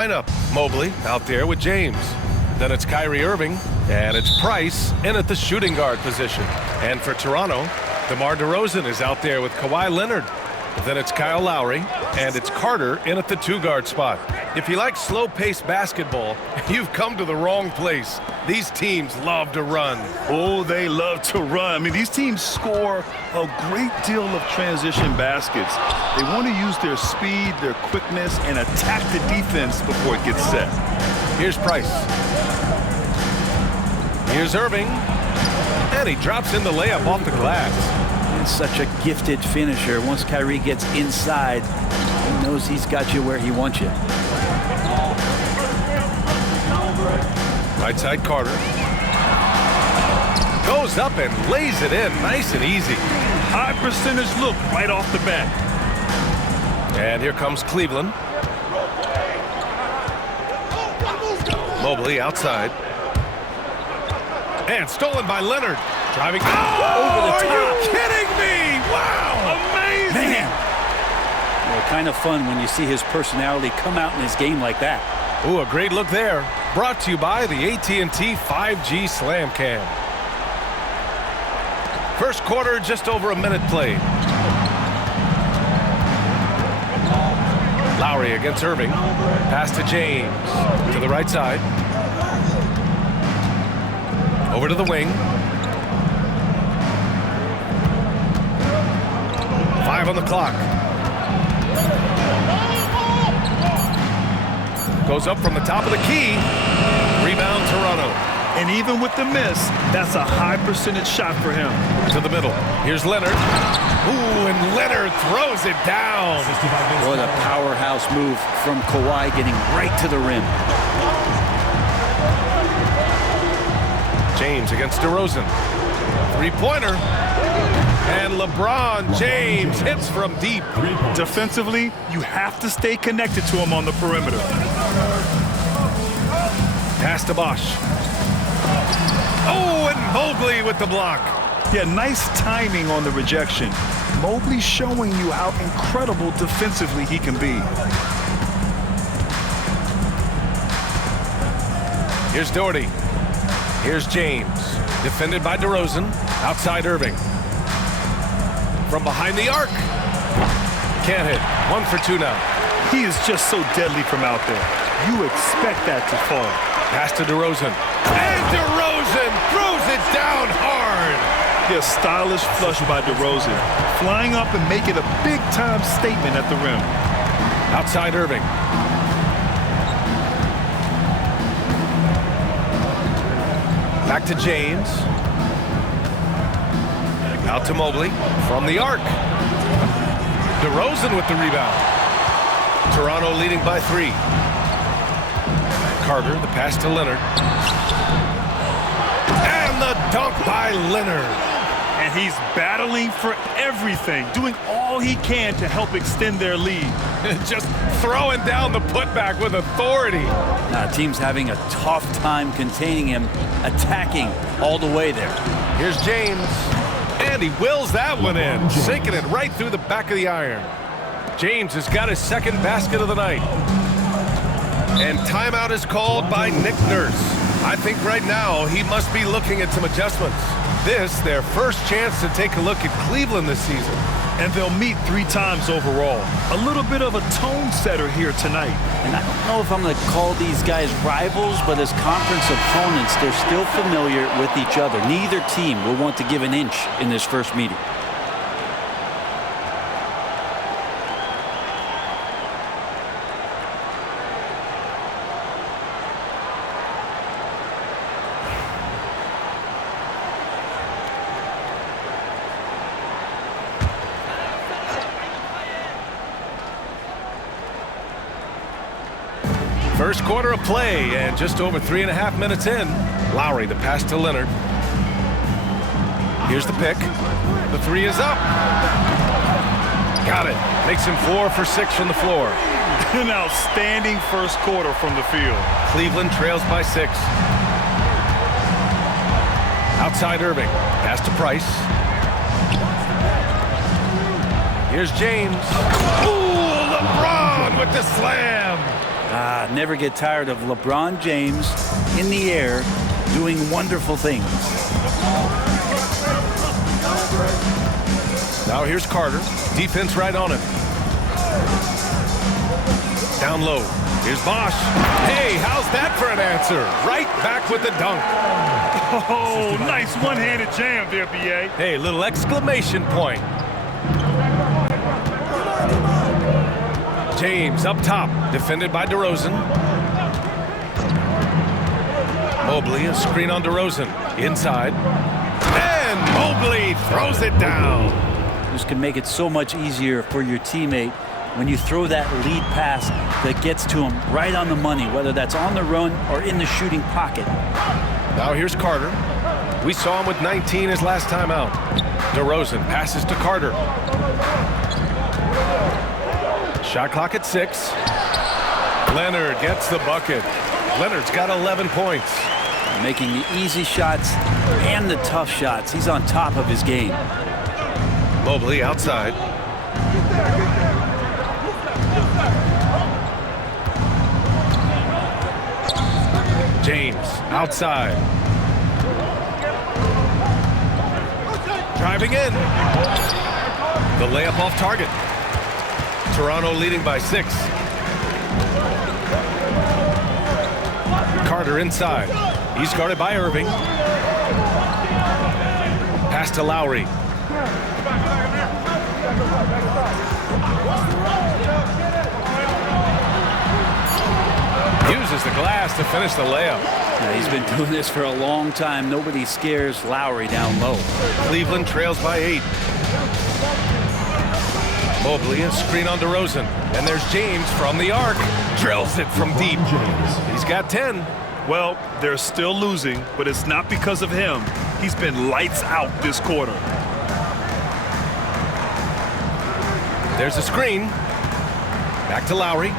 Lineup, Mobley out there with James. Then it's Kyrie Irving, and it's Price in at the shooting guard position. And for Toronto, DeMar DeRozan is out there with Kawhi Leonard. Then it's Kyle Lowry, and it's Carter in at the 2-guard spot. If you like slow-paced basketball, you've come to the wrong place. These teams love to run. Oh, they love to run. I mean, these teams score a great deal of transition baskets. They want to use their speed, their quickness, and attack the defense before it gets set. Here's Price. Here's Irving. And he drops in the layup off the glass. He's such a gifted finisher. Once Kyrie gets inside, he knows he's got you where he wants you. Right side Carter. Goes up and lays it in nice and easy. High percentage look right off the bat. And here comes Cleveland. Mobley outside. And stolen by Leonard. Driving over the top. Are you kidding me? Wow! Amazing! Man! Well, kind of fun when you see his personality come out in his game like that. Ooh, a great look there. Brought to you by the AT&T 5G Slam Cam. First quarter, just over a minute played. Lowry against Irving. Pass to James. To the right side. Over to the wing. 5 on the clock. Goes up from the top of the key. Rebound Toronto. And even with the miss, that's a high percentage shot for him. To the middle. Here's Leonard. Ooh, and Leonard throws it down. What a powerhouse move from Kawhi, getting right to the rim. James against DeRozan. Three-pointer. And LeBron James hits from deep. Defensively, you have to stay connected to him on the perimeter. Pass to Bosch. Oh, and Mobley with the block. Yeah, nice timing on the rejection. Mobley showing you how incredible defensively he can be. Here's Doherty. Here's James. Defended by DeRozan. Outside Irving. From behind the arc. Can't hit. 1 for 2 now. He is just so deadly from out there. You expect that to fall. Pass to DeRozan. And DeRozan throws it down hard. Yeah, stylish flush by DeRozan. Flying up and making a big-time statement at the rim. Outside Irving. Back to James. Out to Mobley from the arc. DeRozan with the rebound. Toronto leading by 3. Carter, the pass to Leonard. And the dunk by Leonard. And he's battling for everything, doing all he can to help extend their lead. Just throwing down the putback with authority. Now, team's having a tough time containing him, attacking all the way there. Here's James. And he wills that one in, sinking it right through the back of the iron. James has got his second basket of the night. And timeout is called by Nick Nurse. I think right now he must be looking at some adjustments. This, their first chance to take a look at Cleveland this season. And they'll meet 3 times overall. A little bit of a tone setter here tonight. And I don't know if I'm going to call these guys rivals, but as conference opponents, they're still familiar with each other. Neither team will want to give an inch in this first meeting. First quarter of play, and just over 3.5 minutes in. Lowry, the pass to Leonard. Here's the pick. The 3 is up. Got it. Makes him 4 for 6 from the floor. An outstanding first quarter from the field. Cleveland trails by 6. Outside Irving. Pass to Price. Here's James. Ooh, LeBron with the slam. Never get tired of LeBron James in the air doing wonderful things. Now here's Carter. Defense right on him. Down low. Here's Bosch. Hey, how's that for an answer? Right back with the dunk. Oh, nice one-handed jam there, B.A. Hey, little exclamation point. James up top, defended by DeRozan. Mobley, a screen on DeRozan. Inside. And Mobley throws it down. This can make it so much easier for your teammate when you throw that lead pass that gets to him right on the money, whether that's on the run or in the shooting pocket. Now here's Carter. We saw him with 19 his last time out. DeRozan passes to Carter. Shot clock at 6. Leonard gets the bucket. Leonard's got 11 points. Making the easy shots and the tough shots. He's on top of his game. Mobley outside. James outside. Driving in. The layup off target. Toronto leading by 6. Carter inside. He's guarded by Irving. Pass to Lowry. Uses the glass to finish the layup. Yeah, he's been doing this for a long time. Nobody scares Lowry down low. Cleveland trails by 8. Mobley, a screen on DeRozan. And there's James from the arc. Drills it from deep. He's got 10. Well, they're still losing, but it's not because of him. He's been lights out this quarter. There's a screen. Back to Lowry.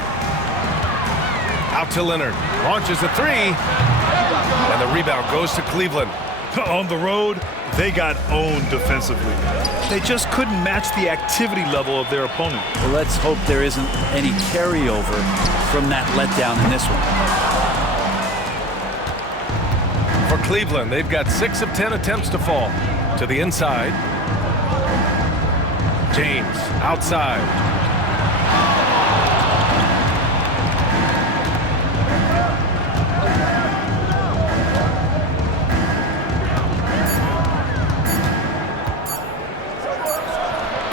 Out to Leonard. Launches a 3. And the rebound goes to Cleveland. On the road, they got owned defensively. They just couldn't match the activity level of their opponent. Well, let's hope there isn't any carryover from that letdown in this one. For Cleveland, they've got 6 of 10 attempts to fall. To the inside. James outside.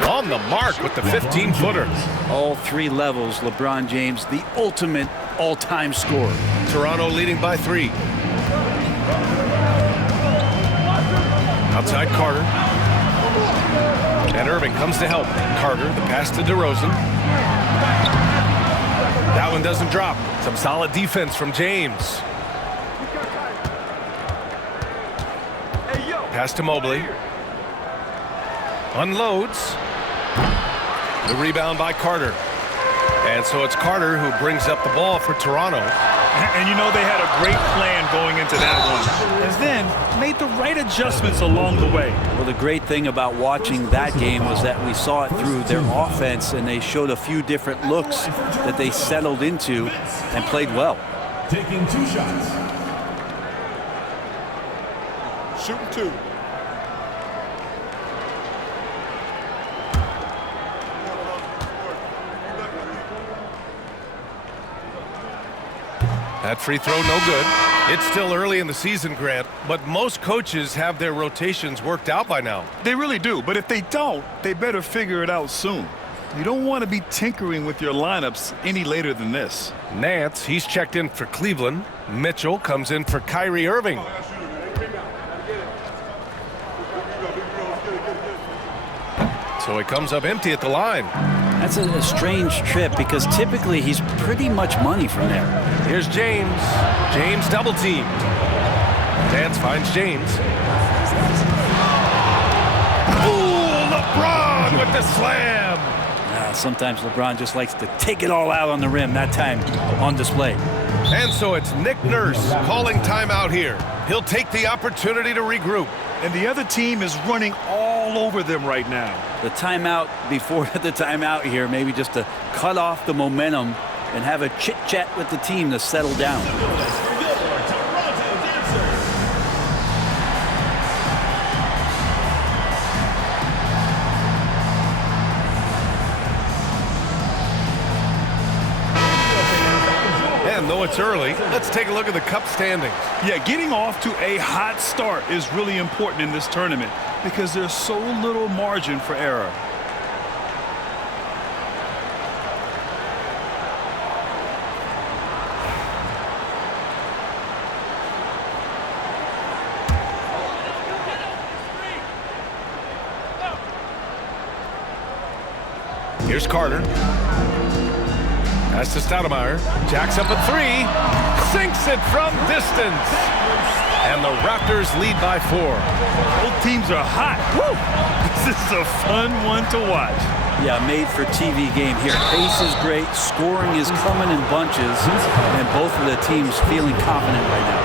On the mark with the 15-footer. All 3 levels, LeBron James, the ultimate all-time scorer. Toronto leading by 3. Outside Carter. And Irving comes to help. Carter, the pass to DeRozan. That one doesn't drop. Some solid defense from James. Pass to Mobley. Unloads. The rebound by Carter. And so it's Carter who brings up the ball for Toronto. And you know they had a great plan going into that one. And then made the right adjustments along the way. Well, the great thing about watching that game was that we saw it through their offense, and they showed a few different looks that they settled into and played well. Taking 2 shots. Shooting 2. That free throw no good. It's still early in the season, Grant, but most coaches have their rotations worked out by now. They really do, but if they don't, they better figure it out soon. You don't want to be tinkering with your lineups any later than this. Nance, he's checked in for Cleveland. Mitchell comes in for Kyrie Irving. So he comes up empty at the line. That's a strange trip because typically he's pretty much money from there. Here's James. James double team. Nance finds James. Ooh, LeBron with the slam. Sometimes LeBron just likes to take it all out on the rim, that time on display. And so it's Nick Nurse calling timeout here. He'll take the opportunity to regroup. And the other team is running all over them right now. The timeout before the timeout here, maybe just to cut off the momentum and have a chit-chat with the team to settle down. And though it's early, let's take a look at the Cup standings. Yeah, getting off to a hot start is really important in this tournament because there's so little margin for error. Here's Carter. Pass to Stoudemire. Jacks up a three. Sinks it from distance. And the Raptors lead by 4. Both teams are hot. Woo! This is a fun one to watch. Yeah, made for TV game here. Pace is great. Scoring is coming in bunches. And both of the teams feeling confident right now.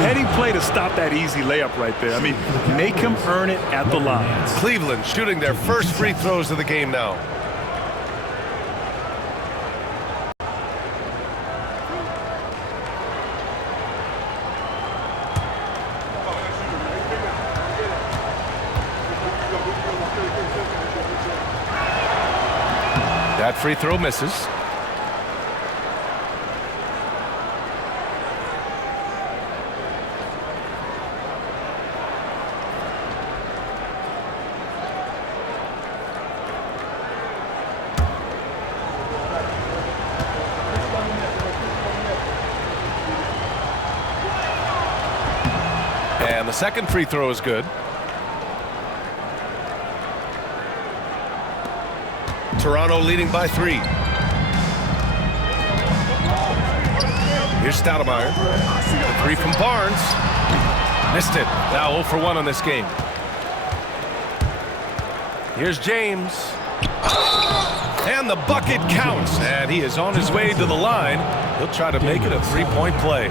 Heading play to stop that easy layup right there. I mean, make him earn it at the line. Cleveland shooting their first free throws of the game now. That free throw misses. And the second free throw is good. Toronto leading by 3. Here's Stoudemire. The three from Barnes. Missed it. Now 0 for 1 on this game. Here's James. And the bucket counts. And he is on his way to the line. He'll try to make it a three-point play.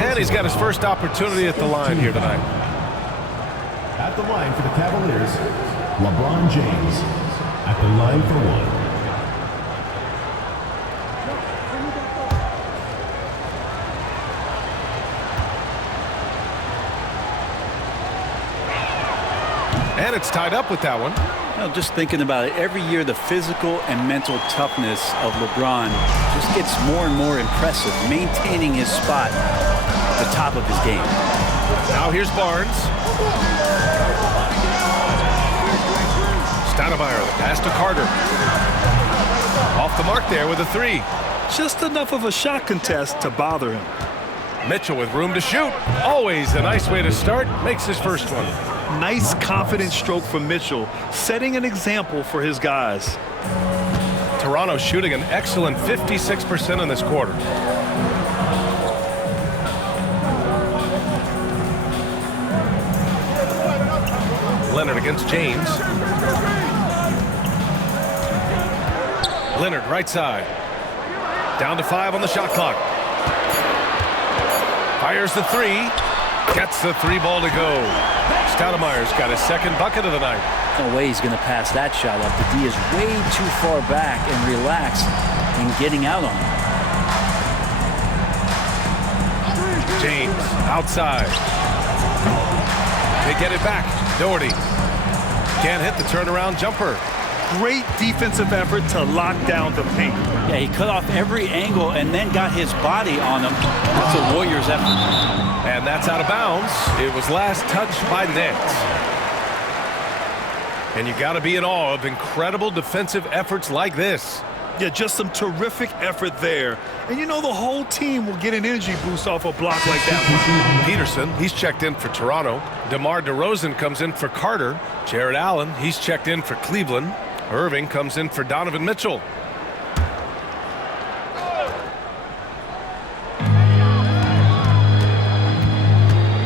And he's got his first opportunity at the line here tonight. At the line for the Cavaliers, LeBron James. At the line for 1. And it's tied up with that one. You know, just thinking about it, every year the physical and mental toughness of LeBron just gets more and more impressive, maintaining his spot at the top of his game. Now here's Barnes. Stoudemire, the pass to Carter. Off the mark there with a 3. Just enough of a shot contest to bother him. Mitchell with room to shoot. Always a nice way to start. Makes his first one. Nice confident stroke from Mitchell, setting an example for his guys. Toronto shooting an excellent 56% in this quarter. Leonard against James. Leonard right side. Down to 5 on the shot clock. Fires the 3. Gets the 3 ball to go. Stoudemire's got his second bucket of the night. No way he's going to pass that shot up. The D is way too far back and relaxed in getting out on him. James outside. They get it back. Doherty can't hit the turnaround jumper. Great defensive effort to lock down the paint. Yeah, he cut off every angle and then got his body on him. That's a Warriors effort. And that's out of bounds. It was last touched by Nets. And you got to be in awe of incredible defensive efforts like this. Yeah, just some terrific effort there. And you know the whole team will get an energy boost off a block like that. Peterson, he's checked in for Toronto. DeMar DeRozan comes in for Carter. Jared Allen, he's checked in for Cleveland. Irving comes in for Donovan Mitchell.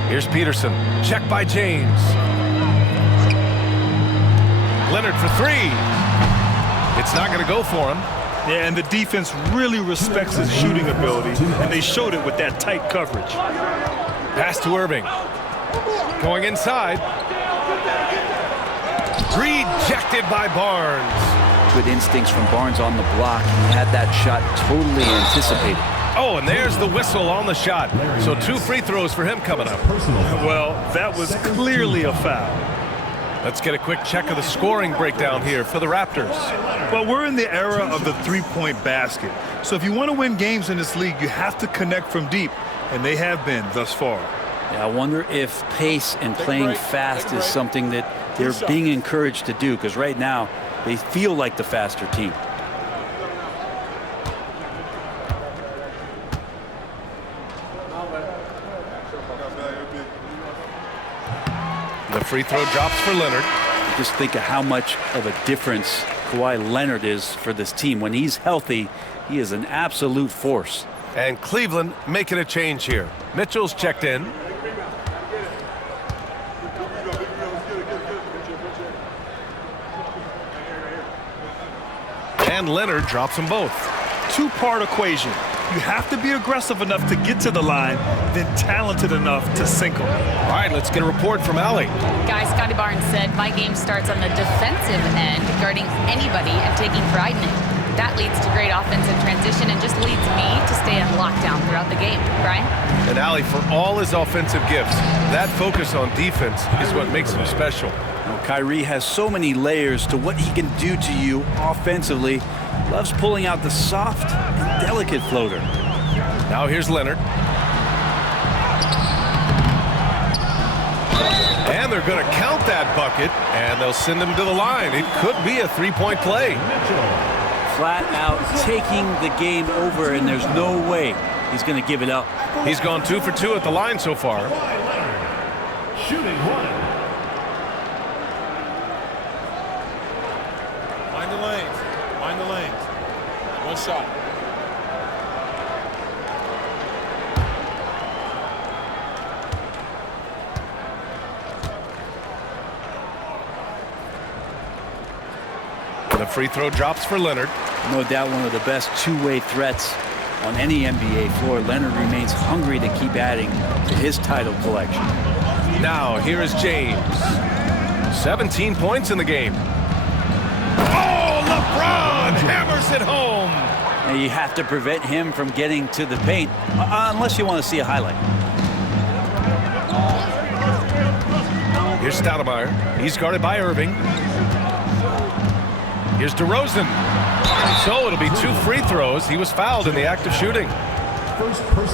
Here's Peterson. Check by James. Leonard for 3. It's not going to go for him. Yeah, and the defense really respects his shooting ability, and they showed it with that tight coverage. Pass to Irving. Going inside. Rejected by Barnes. good instincts from Barnes on the block. He had that shot totally anticipated. Oh, and there's the whistle on the shot. So 2 free throws for him coming up. Well, that was clearly a foul. Let's get a quick check of the scoring breakdown here for the Raptors. Well, we're in the era of the three-point basket. So if you want to win games in this league, you have to connect from deep, and they have been thus far. Yeah, I wonder if pace and playing fast is something that they're being encouraged to do, because right now they feel like the faster team. The free throw drops for Leonard. Just think of how much of a difference Kawhi Leonard is for this team. When he's healthy, he is an absolute force. And Cleveland making a change here. Mitchell's checked in. And Leonard drops them both. Two-part equation. You have to be aggressive enough to get to the line, then talented enough to sink them. All right, let's get a report from Allie. Guy Scotty Barnes said, my game starts on the defensive end, guarding anybody and taking pride in it. That leads to great offensive transition and just leads me to stay on lockdown throughout the game. Brian? And Allie, for all his offensive gifts, that focus on defense is what makes him special. Well, Kyrie has so many layers to what he can do to you offensively. Loves pulling out the soft and delicate floater. Now here's Leonard. And they're going to count that bucket, and they'll send him to the line. It could be a three-point play. Flat out taking the game over, and there's no way he's going to give it up. He's gone 2 for 2 at the line so far. Shooting 1. Mind the lanes. Mind the lanes. One shot. The free throw drops for Leonard. No doubt one of the best two-way threats on any NBA floor. Leonard remains hungry to keep adding to his title collection. Now here is James. 17 points in the game. Oh, LeBron hammers it home. Now you have to prevent him from getting to the paint, unless you want to see a highlight. Here's Stoudemire. He's guarded by Irving. Here's DeRozan. So it'll be 2 free throws. He was fouled in the act of shooting.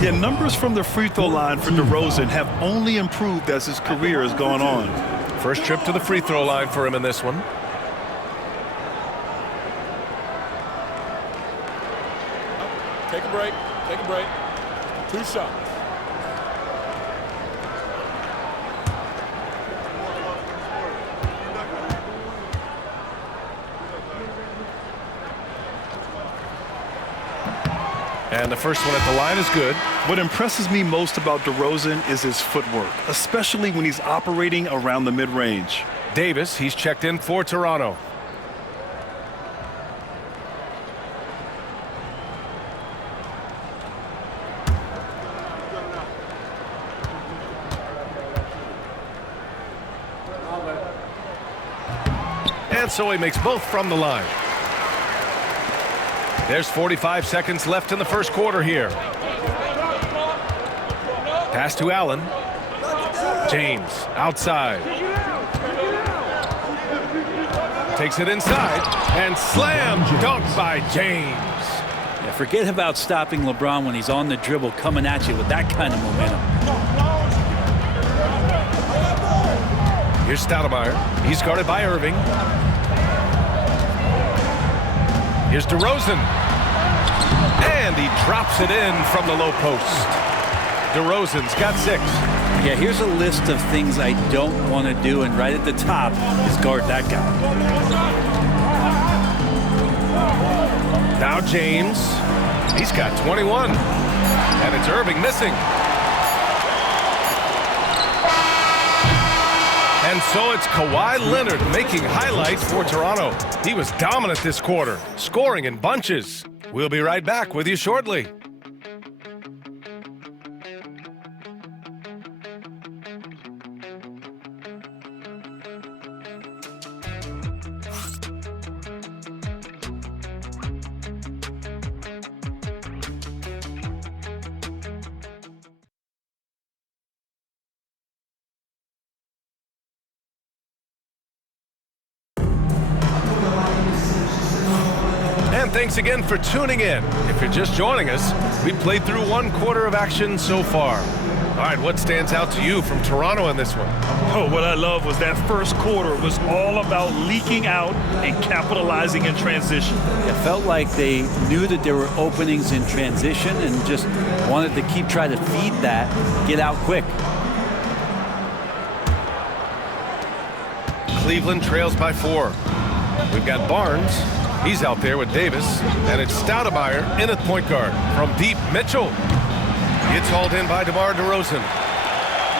Yeah, numbers from the free throw line for DeRozan have only improved as his career has gone on. First trip to the free throw line for him in this one. Take a break. Take a break. 2 shots. And the first one at the line is good. What impresses me most about DeRozan is his footwork, especially when he's operating around the mid-range. Davis, he's checked in for Toronto. And so he makes both from the line. There's 45 seconds left in the first quarter here. Pass to Allen. James outside. Takes it inside and slam dunk by James. Yeah, forget about stopping LeBron when he's on the dribble coming at you with that kind of momentum. Here's Stoudemire. He's guarded by Irving. Here's DeRozan. And he drops it in from the low post. DeRozan's got 6. Yeah, here's a list of things I don't want to do, and right at the top is guard that guy. Now James. He's got 21. And it's Irving missing. And so it's Kawhi Leonard making highlights for Toronto. He was dominant this quarter, scoring in bunches. We'll be right back with you shortly. And thanks again for tuning in. If you're just joining us, we played through 1 quarter of action so far. All right, what stands out to you from Toronto in this one? Oh, what I love was that first quarter was all about leaking out and capitalizing in transition. It felt like they knew that there were openings in transition and just wanted to keep trying to feed that, get out quick. Cleveland trails by 4. We've got Barnes. He's out there with Davis. And it's Stoudemire in at point guard. From deep, Mitchell. Gets hauled in by DeMar DeRozan.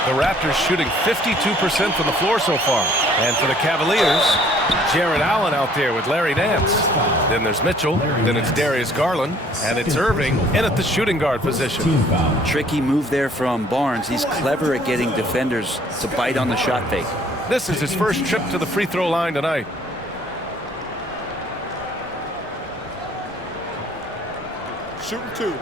The Raptors shooting 52% from the floor so far. And for the Cavaliers, Jared Allen out there with Larry Nance. Then there's Mitchell. Then it's Darius Garland. And it's Irving in at the shooting guard position. Tricky move there from Barnes. He's clever at getting defenders to bite on the shot fake. This is his first trip to the free throw line tonight. Shooting 2.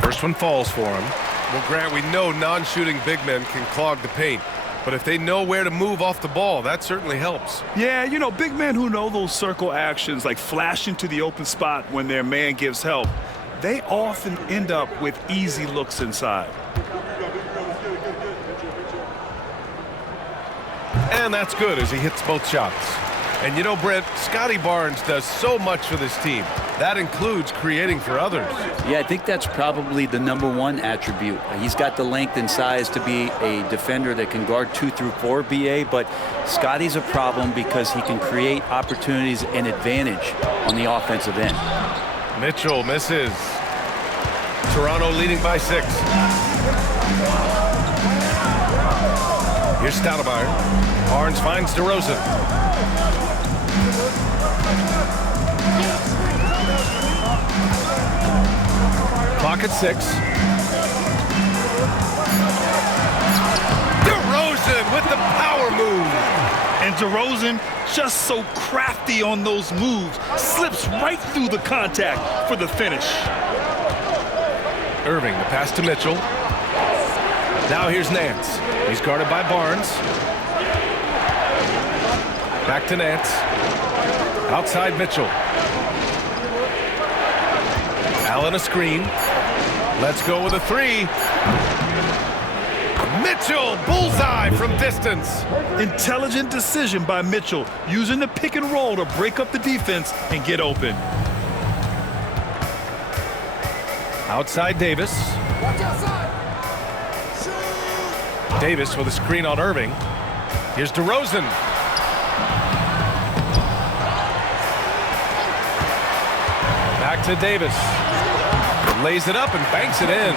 First one falls for him. Well, Grant, we know non-shooting big men can clog the paint. But if they know where to move off the ball, that certainly helps. Yeah, you know, big men who know those circle actions, like flashing to the open spot when their man gives help, they often end up with easy looks inside. And that's good as he hits both shots. And you know, Brent, Scotty Barnes does so much for this team. That includes creating for others. Yeah, I think that's probably the #1 attribute. He's got the length and size to be a defender that can guard 2 through 4, BA, but Scotty's a problem because he can create opportunities and advantage on the offensive end. Mitchell misses. Toronto leading by 6. Here's Stoudemire. Barnes finds DeRozan. Clock at 6. DeRozan with the power move. And DeRozan, just so crafty on those moves, slips right through the contact for the finish. Irving, the pass to Mitchell. Now here's Nance. He's guarded by Barnes. Back to Nance. Outside Mitchell. Allen a screen. Let's go with a 3. Mitchell, bullseye from distance. Intelligent decision by Mitchell, using the pick and roll to break up the defense and get open. Outside Davis. Davis with a screen on Irving. Here's DeRozan. Back to Davis. Lays it up and banks it in.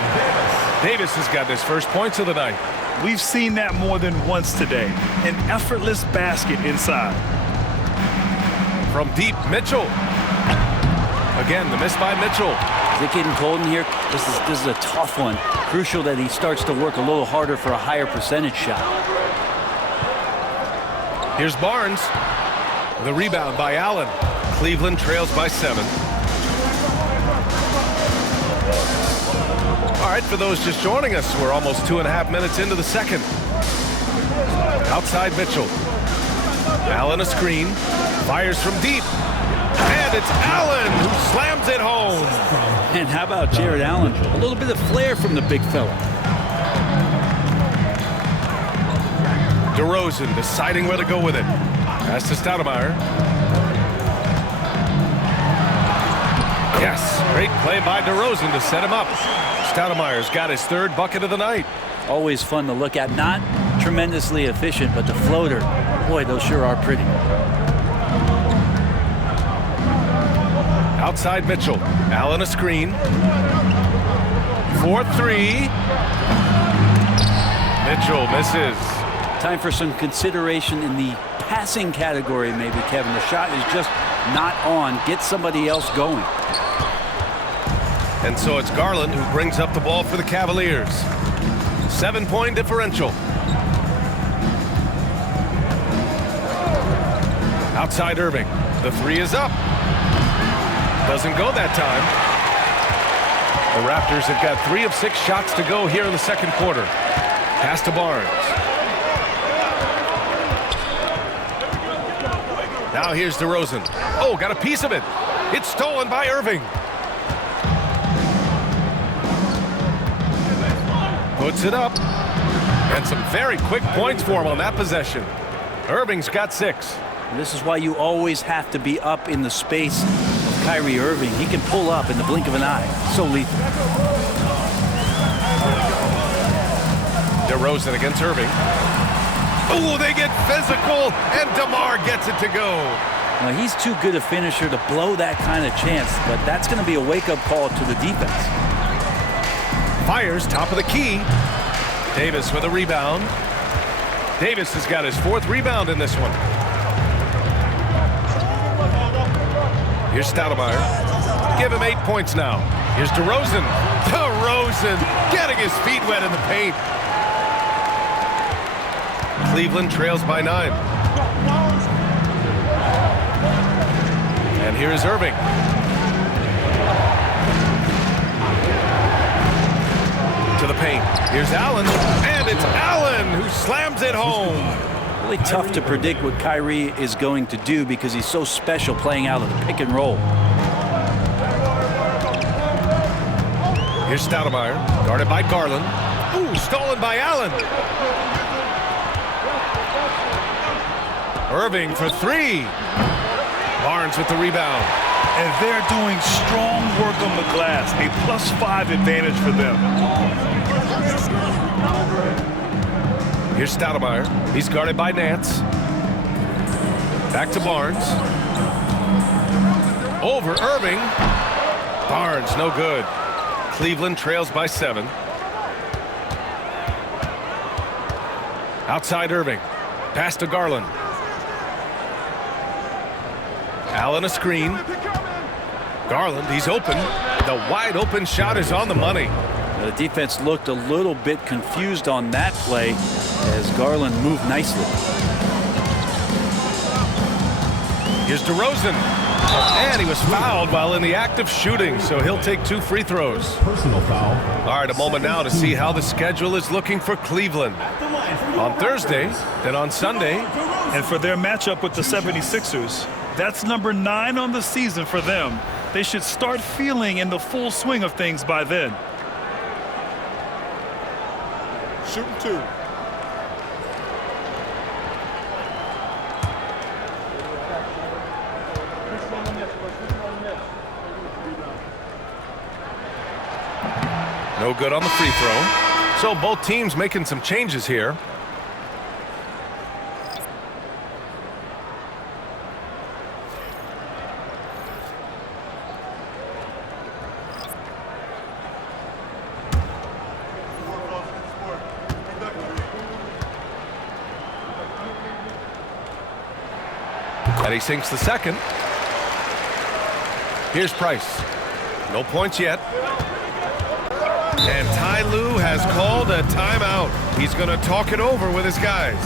Davis has got his first points of the night. We've seen that more than once today. An effortless basket inside. From deep, Mitchell. Again, the miss by Mitchell. Is it getting cold in here? This is a tough one. Crucial that he starts to work a little harder for a higher percentage shot. Here's Barnes. The rebound by Allen. Cleveland trails by 7. All right, for those just joining us, we're almost 2.5 minutes into the second. Outside Mitchell. Allen a screen. Fires from deep. And it's Allen who slams it home. And how about Jared Allen? A little bit of flair from the big fella. DeRozan deciding where to go with it. Pass to Stoudemire. Yes, great play by DeRozan to set him up. Stoudemire's got his 3rd bucket of the night. Always fun to look at. Not tremendously efficient, but the floater, boy, those sure are pretty. Outside Mitchell. Allen a screen. 4-3. Mitchell misses. Time for some consideration in the passing category, maybe, Kevin. The shot is just not on. Get somebody else going. And so it's Garland who brings up the ball for the Cavaliers. 7-point differential. Outside Irving. The 3 is up. Doesn't go that time. The Raptors have got 3 of 6 shots to go here in the second quarter. Pass to Barnes. Now here's DeRozan. Oh, got a piece of it. It's stolen by Irving. Puts it up. And some very quick points for him on that possession. Irving's got 6. And this is why you always have to be up in the space of Kyrie Irving. He can pull up in the blink of an eye. So lethal. DeRozan against Irving. Oh, they get physical, and DeMar gets it to go. Well, he's too good a finisher to blow that kind of chance, but that's going to be a wake-up call to the defense. Fires top of the key. Davis with a rebound. Davis has got his 4th rebound in this one. Here's Stoudemire. Give him 8 points now. Here's DeRozan. DeRozan getting his feet wet in the paint. Cleveland trails by 9. And here's Irving. To the paint. Here's Allen. And it's Allen who slams it home. Really tough to predict what Kyrie is going to do because he's so special playing out of the pick and roll. Here's Stoudemire. Guarded by Garland. Ooh, stolen by Allen. Irving for 3. Barnes with the rebound. And they're doing strong work on the glass. A +5 advantage for them. Here's Stoudemire. He's guarded by Nance. Back to Barnes. Over Irving. Barnes, no good. Cleveland trails by 7. Outside Irving. Pass to Garland. Allen a screen. Garland, he's open. The wide open shot is on the money. The defense looked a little bit confused on that play as Garland moved nicely. Here's DeRozan. And he was fouled while in the act of shooting, so he'll take 2 free throws. Personal foul. All right, a moment now to see how the schedule is looking for Cleveland. On Thursday, then on Sunday. And for their matchup with the 76ers, that's number 9 on the season for them. They should start feeling in the full swing of things by then. Shooting 2. No good on the free throw. So both teams making some changes here. And he sinks the second. Here's Price. No points yet. And Ty Lue has called a timeout. He's going to talk it over with his guys.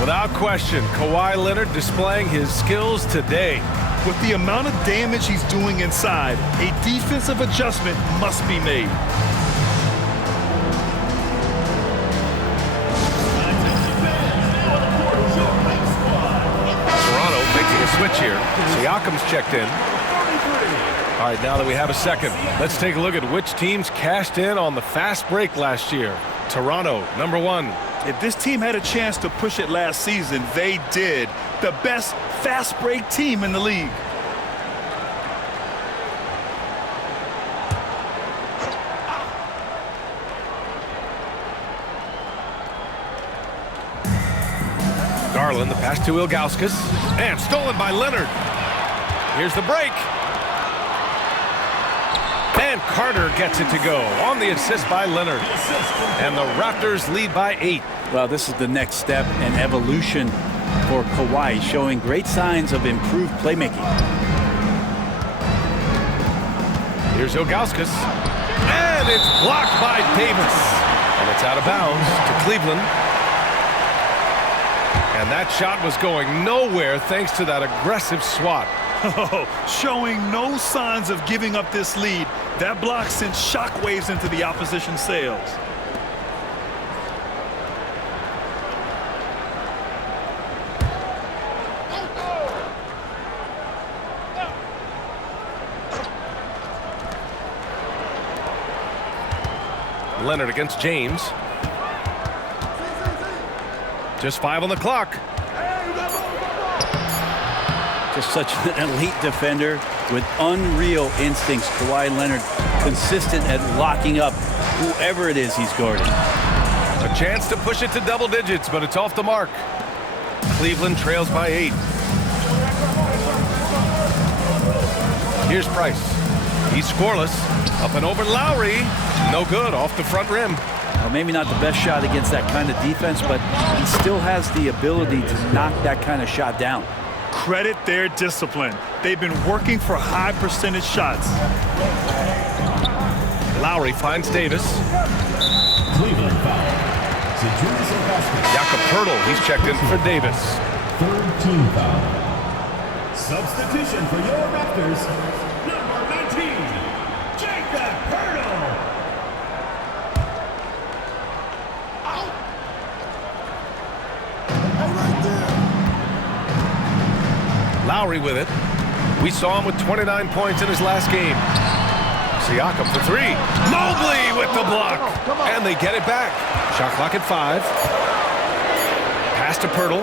Without question, Kawhi Leonard displaying his skills today. With the amount of damage he's doing inside, a defensive adjustment must be made. Toronto making a switch here. Siakam's checked in. All right, now that we have a second, let's take a look at which teams cashed in on the fast break last year. Toronto, number 1. If this team had a chance to push it last season, they did. The best fast break team in the league. Garland, the pass to Ilgauskas, and stolen by Leonard. Here's the break. And Carter gets it to go on the assist by Leonard. And the Raptors lead by 8. Well, this is the next step in evolution for Kawhi, showing great signs of improved playmaking. Here's Ilgauskas. And it's blocked by Davis. And it's out of bounds to Cleveland. And that shot was going nowhere thanks to that aggressive swat. Oh, showing no signs of giving up this lead. That block sent shockwaves into the opposition sails. Leonard against James. Just 5 on the clock. Just such an elite defender with unreal instincts. Kawhi Leonard consistent at locking up whoever it is he's guarding. A chance to push it to double digits, but it's off the mark. Cleveland trails by 8. Here's Price. He's scoreless. Up and over Lowry. No good, off the front rim. Well, maybe not the best shot against that kind of defense, but he still has the ability to knock that kind of shot down. Credit their discipline. They've been working for high percentage shots. Lowry finds Davis. Cleveland foul. Jakob Poeltl, he's checked in for Davis. Third team foul. Substitution for your Raptors, number 19, Jakob Poeltl. Lowry with it. We saw him with 29 points in his last game. Siakam for 3. Mobley with the block. And they get it back. Shot clock at 5. Pass to Poeltl.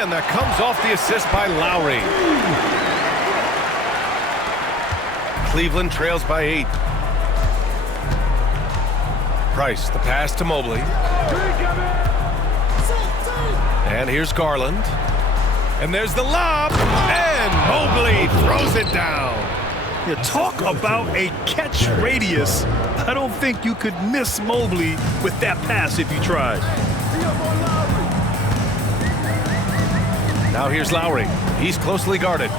And that comes off the assist by Lowry. Cleveland trails by 8. Price, the pass to Mobley. And here's Garland. And there's the lob, and Mobley throws it down. You talk about a catch radius. I don't think you could miss Mobley with that pass if you tried. Now here's Lowry. He's closely guarded.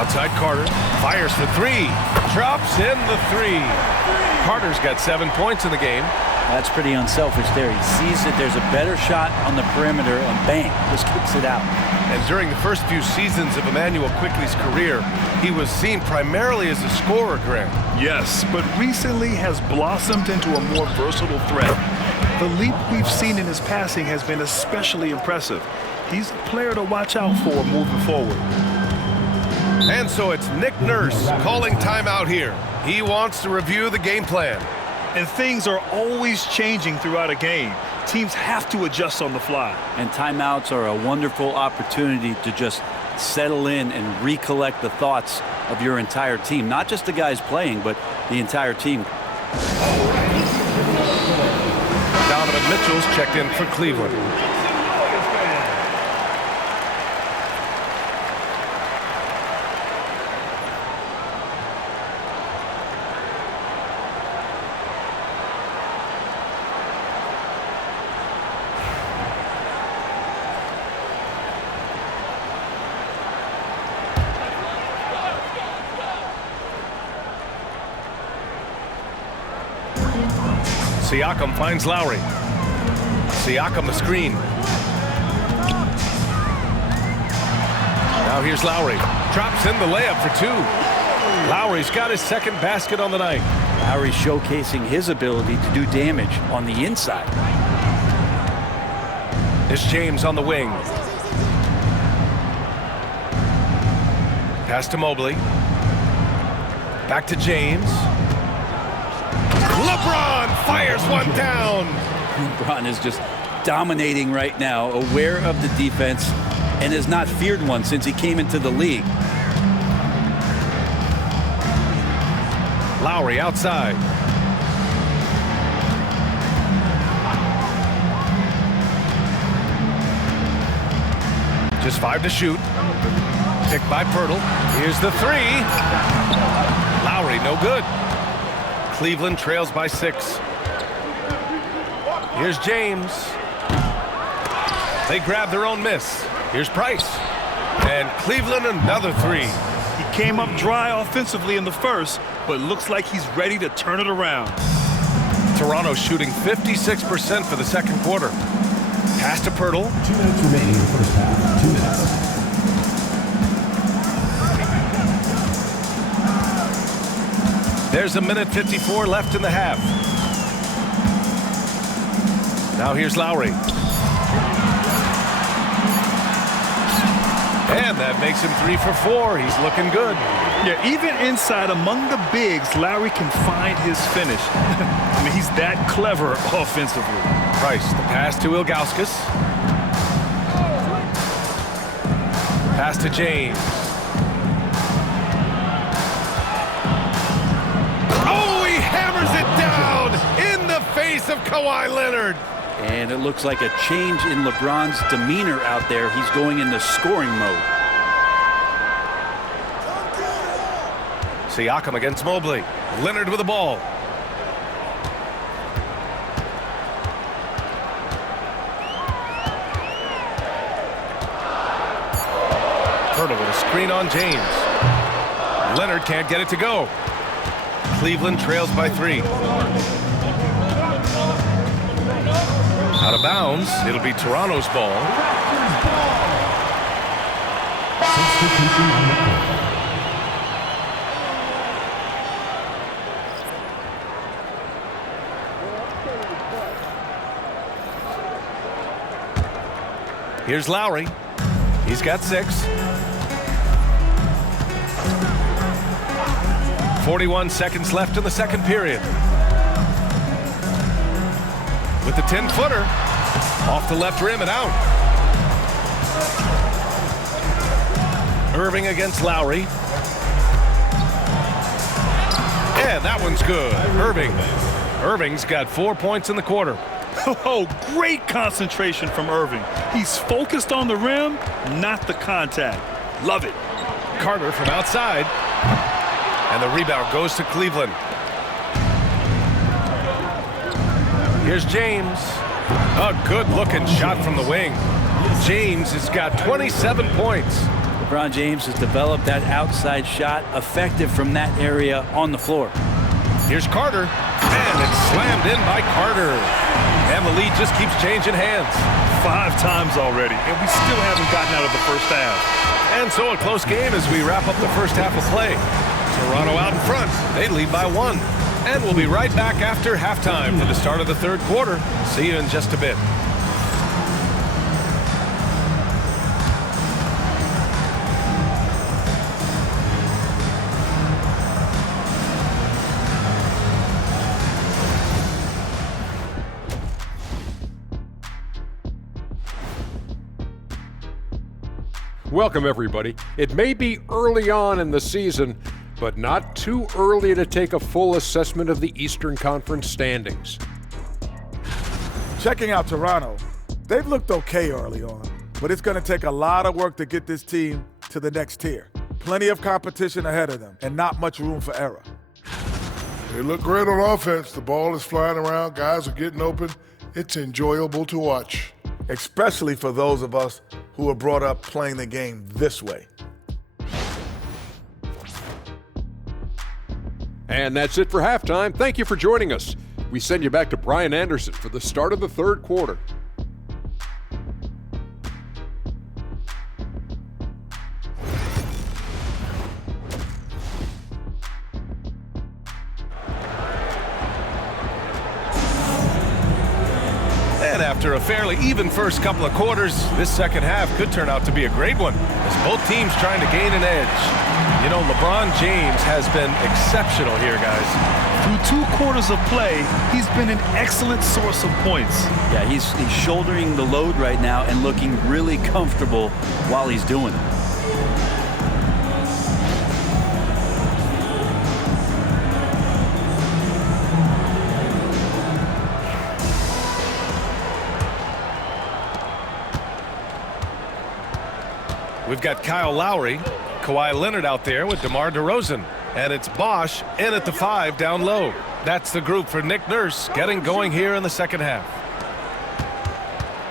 Outside Carter, fires for 3. Drops in the 3. Carter's got 7 points in the game. That's pretty unselfish there. He sees that there's a better shot on the perimeter and bang, just kicks it out. And during the first few seasons of Immanuel Quickley's career, he was seen primarily as a scorer, Grant. Yes, but recently has blossomed into a more versatile threat. The leap we've seen in his passing has been especially impressive. He's a player to watch out for moving forward. And so it's Nick Nurse calling timeout here. He wants to review the game plan. And things are always changing throughout a game. Teams have to adjust on the fly. And timeouts are a wonderful opportunity to just settle in and recollect the thoughts of your entire team. Not just the guys playing, but the entire team. Donovan Mitchell's checked in for Cleveland. Siakam finds Lowry. Siakam the screen. Now here's Lowry. Drops in the layup for 2. Lowry's got his second basket on the night. Lowry showcasing his ability to do damage on the inside. It's James on the wing. Pass to Mobley. Back to James. LeBron fires one down. LeBron is just dominating right now, aware of the defense, and has not feared one since he came into the league. Lowry outside. Just 5 to shoot. Picked by Poeltl. Here's the 3. Lowry, no good. Cleveland trails by 6. Here's James. They grab their own miss. Here's Price. And Cleveland another 3. He came up dry offensively in the first, but looks like he's ready to turn it around. Toronto shooting 56% for the second quarter. Pass to Poeltl. 2 minutes remaining in the first half. 2 minutes. There's 1:54 left in the half. Now here's Lowry. And that makes him 3 for 4. He's looking good. Yeah, even inside among the bigs, Lowry can find his finish. I mean, he's that clever offensively. Price, the pass to Ilgauskas. Pass to James. Oh, he hammers it down in the face of Kawhi Leonard. And it looks like a change in LeBron's demeanor out there. He's going into scoring mode. Siakam against Mobley. Leonard with the ball. Hurdle with a screen on James. Leonard can't get it to go. Cleveland trails by 3. Out of bounds. It'll be Toronto's ball. Substitution on the court. Here's Lowry. He's got 6. 41 seconds left in the second period. With the 10-footer. Off the left rim and out. Irving against Lowry. And that one's good. Irving's got 4 points in the quarter. Oh, great concentration from Irving. He's focused on the rim, not the contact. Love it. Carter from outside. And the rebound goes to Cleveland. Here's James. A good-looking shot from the wing. James has got 27 points. LeBron James has developed that outside shot, effective from that area on the floor. Here's Carter. And it's slammed in by Carter. And the lead just keeps changing hands. 5 times already, and we still haven't gotten out of the first half. And so a close game as we wrap up the first half of play. Toronto out in front. They lead by 1. And we'll be right back after halftime for the start of the third quarter. See you in just a bit. Welcome, everybody. It may be early on in the season, but not too early to take a full assessment of the Eastern Conference standings. Checking out Toronto, they've looked okay early on, but it's going to take a lot of work to get this team to the next tier. Plenty of competition ahead of them and not much room for error. They look great on offense. The ball is flying around. Guys are getting open. It's enjoyable to watch. Especially for those of us who were brought up playing the game this way. And that's it for halftime. Thank you for joining us. We send you back to Brian Anderson for the start of the third quarter. And after a fairly even first couple of quarters, this second half could turn out to be a great one as both teams trying to gain an edge. You know, LeBron James has been exceptional here, guys. Through 2 quarters of play, he's been an excellent source of points. Yeah, he's shouldering the load right now and looking really comfortable while he's doing it. We've got Kyle Lowry, Kawhi Leonard out there with DeMar DeRozan. And it's Bosch in at the 5 down low. That's the group for Nick Nurse getting going here in the second half.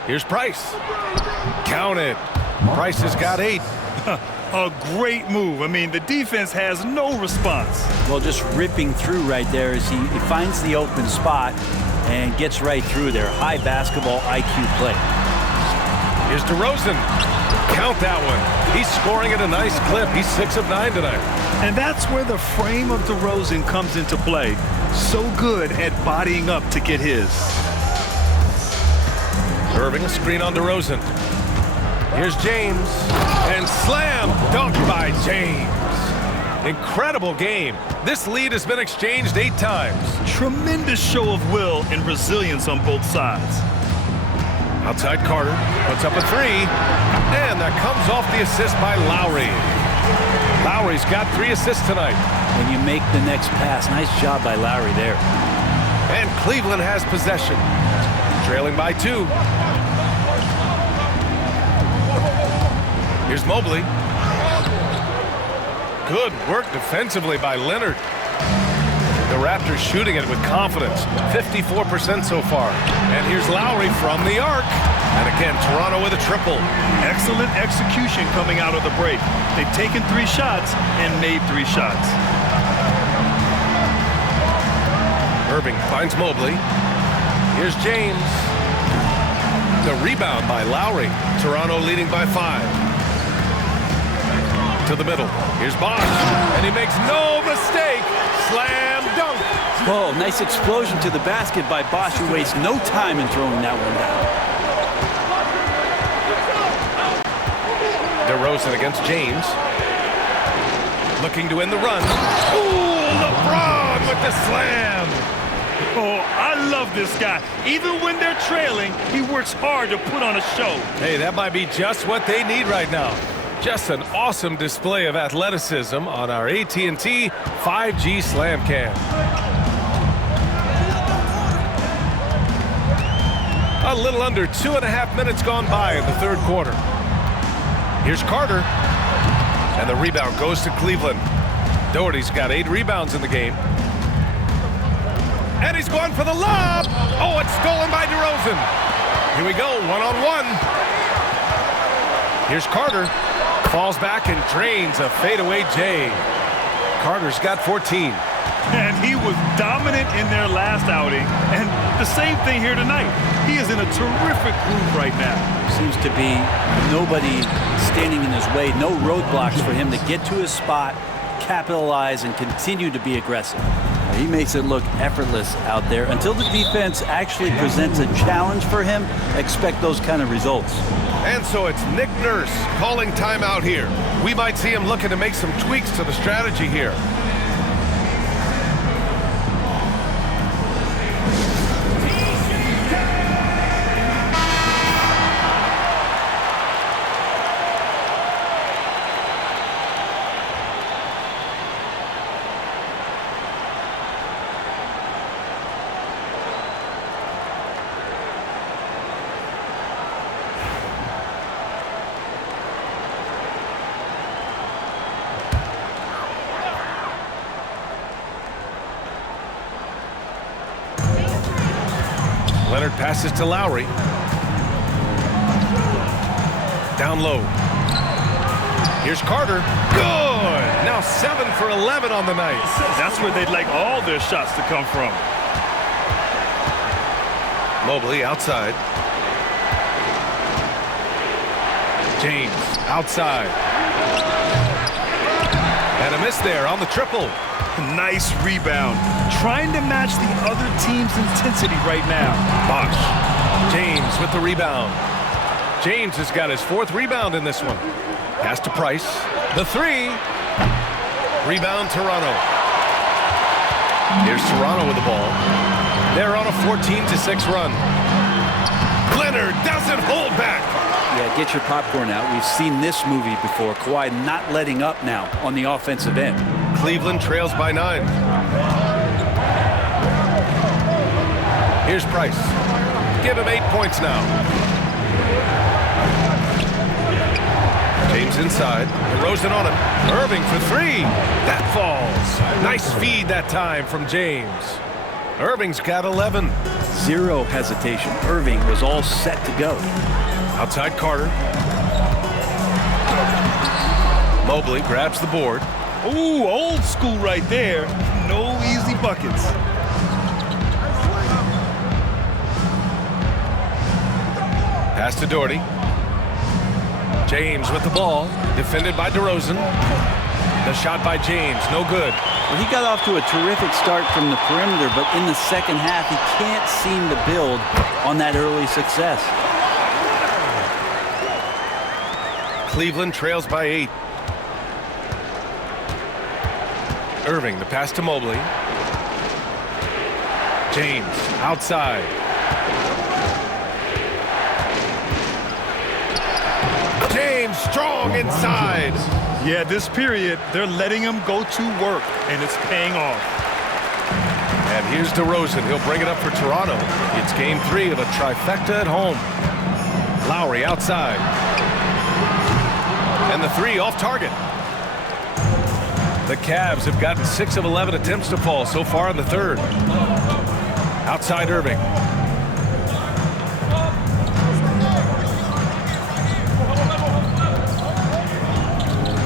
Here's Price. Counted. Price has got 8. A great move. I mean, the defense has no response. Well, just ripping through right there as he finds the open spot and gets right through there. High basketball IQ play. Here's DeRozan. Count that one. He's scoring at a nice clip. He's 6 of 9 tonight. And that's where the frame of DeRozan comes into play. So good at bodying up to get his. Irving, a screen on DeRozan. Here's James, and slam dunk by James. Incredible game. This lead has been exchanged 8 times. Tremendous show of will and resilience on both sides. Outside Carter, puts up a 3, and that comes off the assist by Lowry. Lowry's got 3 assists tonight. When you make the next pass, nice job by Lowry there. And Cleveland has possession, trailing by 2. Here's Mobley. Good work defensively by Leonard. The Raptors shooting it with confidence, 54% so far. And here's Lowry from the arc. And again, Toronto with a triple. Excellent execution coming out of the break. They've taken 3 shots and made 3 shots. Irving finds Mobley. Here's James. The rebound by Lowry. Toronto leading by 5. To the middle. Here's Bosch. And he makes no mistake. Slam dunk. Oh, nice explosion to the basket by Bosch, who wastes no time in throwing that one down. DeRozan against James. Looking to end the run. Ooh, LeBron with the slam. Oh, I love this guy. Even when they're trailing, he works hard to put on a show. Hey, that might be just what they need right now. Just an awesome display of athleticism on our AT&T 5G Slam Cam. A little under 2.5 minutes gone by in the 3rd quarter. Here's Carter. And the rebound goes to Cleveland. Doherty's got 8 rebounds in the game. And he's going for the lob. Oh, it's stolen by DeRozan. Here we go, 1-on-1. Here's Carter. Falls back and drains a fadeaway J. Carter's got 14. And he was dominant in their last outing. And the same thing here tonight. He is in a terrific groove right now. Seems to be nobody standing in his way. No roadblocks for him to get to his spot, capitalize, and continue to be aggressive. He makes it look effortless out there. Until the defense actually presents a challenge for him, expect those kind of results. And so it's Nick Nurse calling timeout here. We might see him looking to make some tweaks to the strategy here. Leonard passes to Lowry. Down low. Here's Carter. Good! Now 7 for 11 on the night. That's where they'd like all their shots to come from. Mobley outside. James outside. And a miss there on the triple. Nice rebound. Trying to match the other team's intensity right now. Bosch. James with the rebound. James has got his 4th rebound in this one. Pass to Price. The 3. Rebound Toronto. Here's Toronto with the ball. They're on a 14-6 run. Leonard doesn't hold back. Yeah, get your popcorn out. We've seen this movie before. Kawhi not letting up now on the offensive end. Cleveland trails by 9. Here's Price. Give him 8 points now. James inside. DeRozan on him. Irving for 3. That falls. Nice feed that time from James. Irving's got 11. Zero hesitation. Irving was all set to go. Outside Carter. Mobley grabs the board. Ooh, old school right there. No easy buckets. Pass to Doherty. James with the ball. Defended by DeRozan. The shot by James, no good. Well, he got off to a terrific start from the perimeter, but in the second half, he can't seem to build on that early success. Cleveland trails by 8. Irving, the pass to Mobley. James, outside. James, strong inside. Yeah, this period, they're letting him go to work, and it's paying off. And here's DeRozan. He'll bring it up for Toronto. It's game 3 of a trifecta at home. Lowry outside. And the 3 off target. The Cavs have gotten 6 of 11 attempts to fall so far in the third. Outside Irving.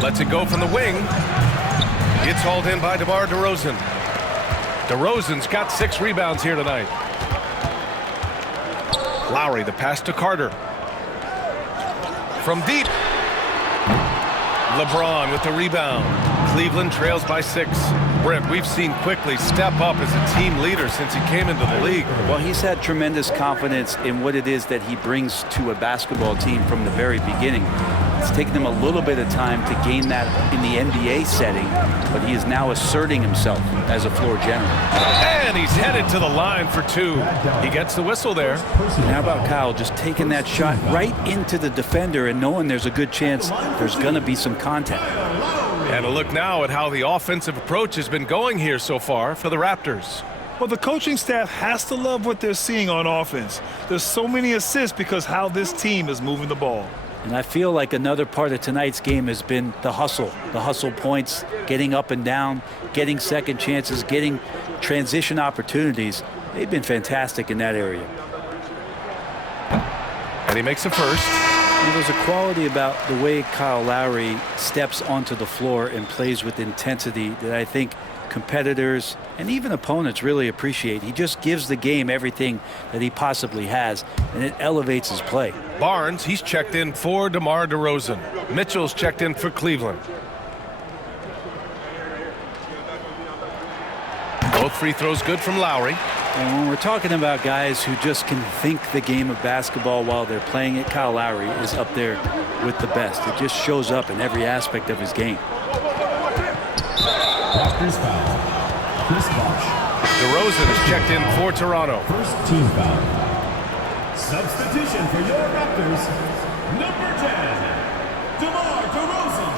Lets it go from the wing. It's hauled in by DeMar DeRozan. DeRozan's got 6 rebounds here tonight. Lowry, the pass to Carter. From deep. LeBron with the rebound. Cleveland trails by 6. Brent, we've seen Quickly step up as a team leader since he came into the league. Well, he's had tremendous confidence in what it is that he brings to a basketball team from the very beginning. It's taken him a little bit of time to gain that in the NBA setting, but he is now asserting himself as a floor general. And he's headed to the line for 2. He gets the whistle there. And how about Kyle just taking that shot right into the defender and knowing there's a good chance there's going to be some contact. And a look now at how the offensive approach has been going here so far for the Raptors. Well, the coaching staff has to love what they're seeing on offense. There's so many assists because how this team is moving the ball. And I feel like another part of tonight's game has been the hustle points, getting up and down, getting second chances, getting transition opportunities. They've been fantastic in that area. And he makes a first. And there's a quality about the way Kyle Lowry steps onto the floor and plays with intensity that I think competitors and even opponents really appreciate. He just gives the game everything that he possibly has, and it elevates his play. Barnes, he's checked in for DeMar DeRozan. Mitchell's checked in for Cleveland. Both free throws good from Lowry. And when we're talking about guys who just can think the game of basketball while they're playing it, Kyle Lowry is up there with the best. It just shows up in every aspect of his game. Raptors foul. Chris Bosh. DeRozan is checked in for Toronto. First team foul. Substitution for your Raptors, number 10, DeMar DeRozan.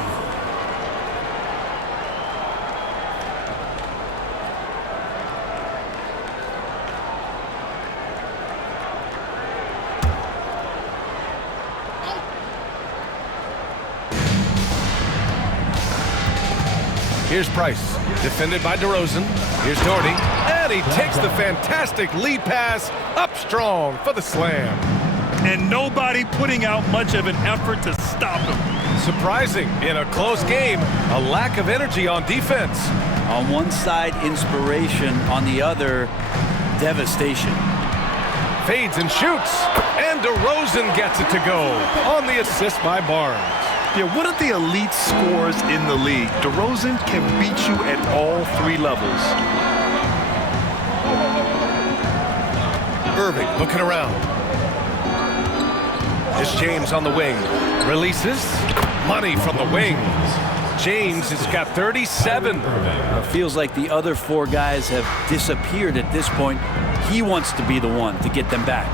Here's Price, defended by DeRozan. Here's Doherty, and he takes the fantastic lead pass up strong for the slam. And nobody putting out much of an effort to stop him. Surprising in a close game, a lack of energy on defense. On one side, inspiration. On the other, devastation. Fades and shoots, and DeRozan gets it to go on the assist by Barnes. Yeah, one of the elite scorers in the league. DeRozan can beat you at all 3 levels. Irving looking around. It's James on the wing. Releases. Money from the wing. James has got 37. It feels like the other 4 guys have disappeared at this point. He wants to be the one to get them back.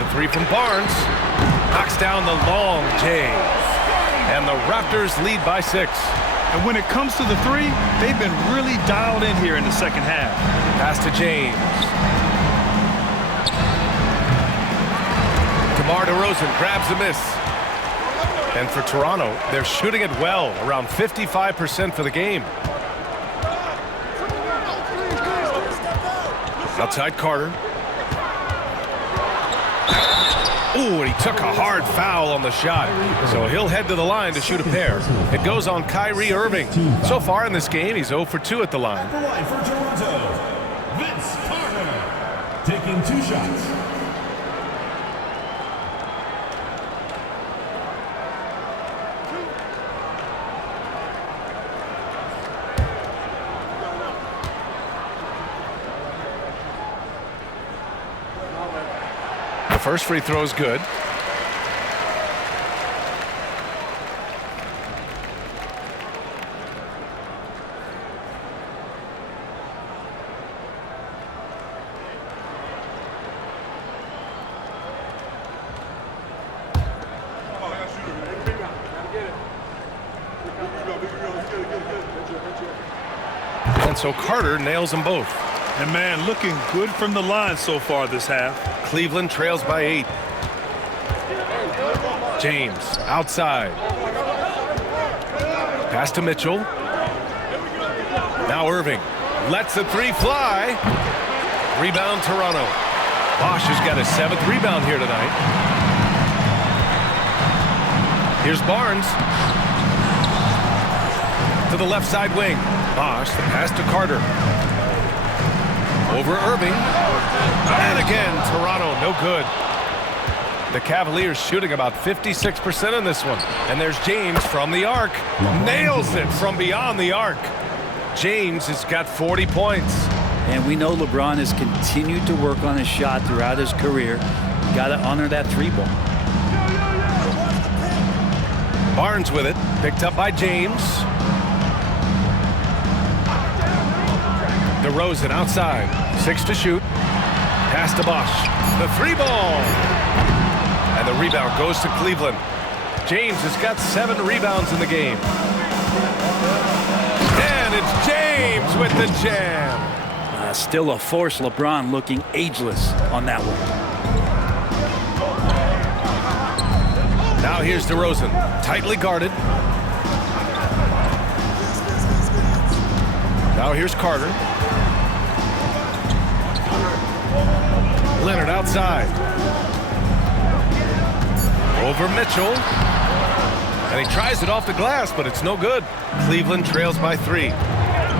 The 3 from Barnes. Knocks down the long J. And the Raptors lead by 6. And when it comes to the 3, they've been really dialed in here in the second half. Pass to James. DeMar DeRozan grabs a miss. And for Toronto, they're shooting it well, around 55% for the game. Outside Carter. Ooh, and he took a hard foul on the shot. So he'll head to the line to shoot a pair. It goes on Kyrie Irving. So far in this game, he's 0 for 2 at the line. At the line for Toronto, Vince Carter, taking 2 shots. First free throw is good. And so Carter nails them both. And man, looking good from the line so far this half. Cleveland trails by 8. James outside. Pass to Mitchell. Now Irving lets the three fly. Rebound Toronto. Bosch has got his 7th rebound here tonight. Here's Barnes. To the left side wing. Bosch, the pass to Carter. Over Irving. And again, Toronto, no good. The Cavaliers shooting about 56% in this one. And there's James from the arc. Nails it from beyond the arc. James has got 40 points. And we know LeBron has continued to work on his shot throughout his career. You got to honor that 3-ball. Barnes with it. Picked up by James. DeRozan outside. 6 to shoot. Pass to Bosch. The 3-ball. And the rebound goes to Cleveland. James has got 7 rebounds in the game. And it's James with the jam. Still a force. LeBron looking ageless on that one. Now here's DeRozan. Tightly guarded. Now here's Carter. Leonard outside. Over Mitchell. And he tries it off the glass, but it's no good. Cleveland trails by 3.